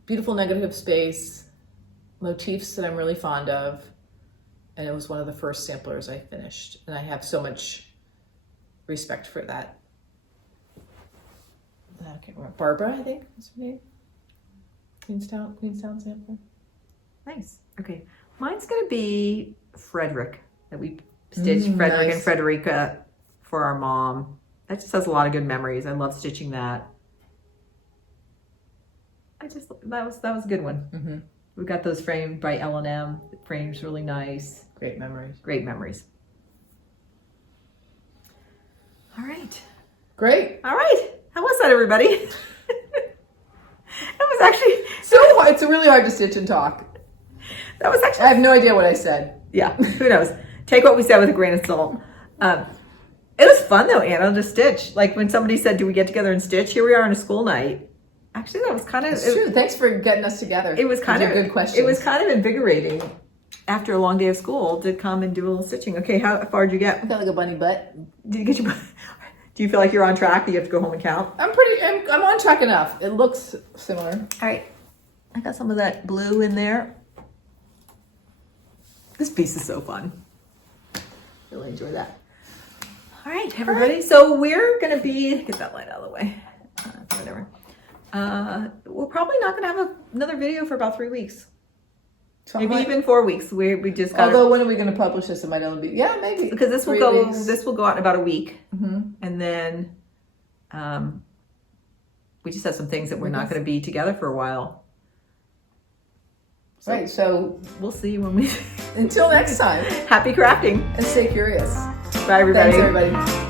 beautiful negative space, motifs that I'm really fond of, and it was one of the first samplers I finished, and I have so much respect for that. I can't remember. Barbara, I think was her name. Queenstown sampler. Nice. Okay. Mine's going to be Frederick that we stitched Frederick nice. and Frederica for our mom. That just has a lot of good memories. I love stitching that. That was a good one. We got those framed by L&M. The frame's really nice. Great memories. Great memories. All right. Great. All right. How was that, everybody? That was actually So hard. It's really hard to stitch and talk. That was actually. I have no idea what I said. Yeah. Who knows? Take what we said with a grain of salt. It was fun though, Anna, to stitch. Like when somebody said, "Do we get together and stitch?" Here we are on a school night. Actually, that was kind of. It's true. Thanks for getting us together. It was kind of good question. It was kind of invigorating after a long day of school to come and do a little stitching. Okay, how far did you get? I felt like a bunny butt. Did you get your? Do you feel like you're on track? Do you have to go home and count? I'm on track enough. It looks similar. All right, I got some of that blue in there. This piece is so fun. Really enjoy that. All right, everybody. So we're gonna get that light out of the way. Whatever. We're probably not gonna have another video for about 3 weeks. Maybe even 4 weeks. We just got. Although when are we going to publish this? It might only be maybe because this will 3 go. weeks. This will go out in about a week, and then we just have some things that we're not going to be together for a while. So right. So we'll see when we. Until next time. Happy crafting And stay curious. Bye, everybody. Thanks, everybody.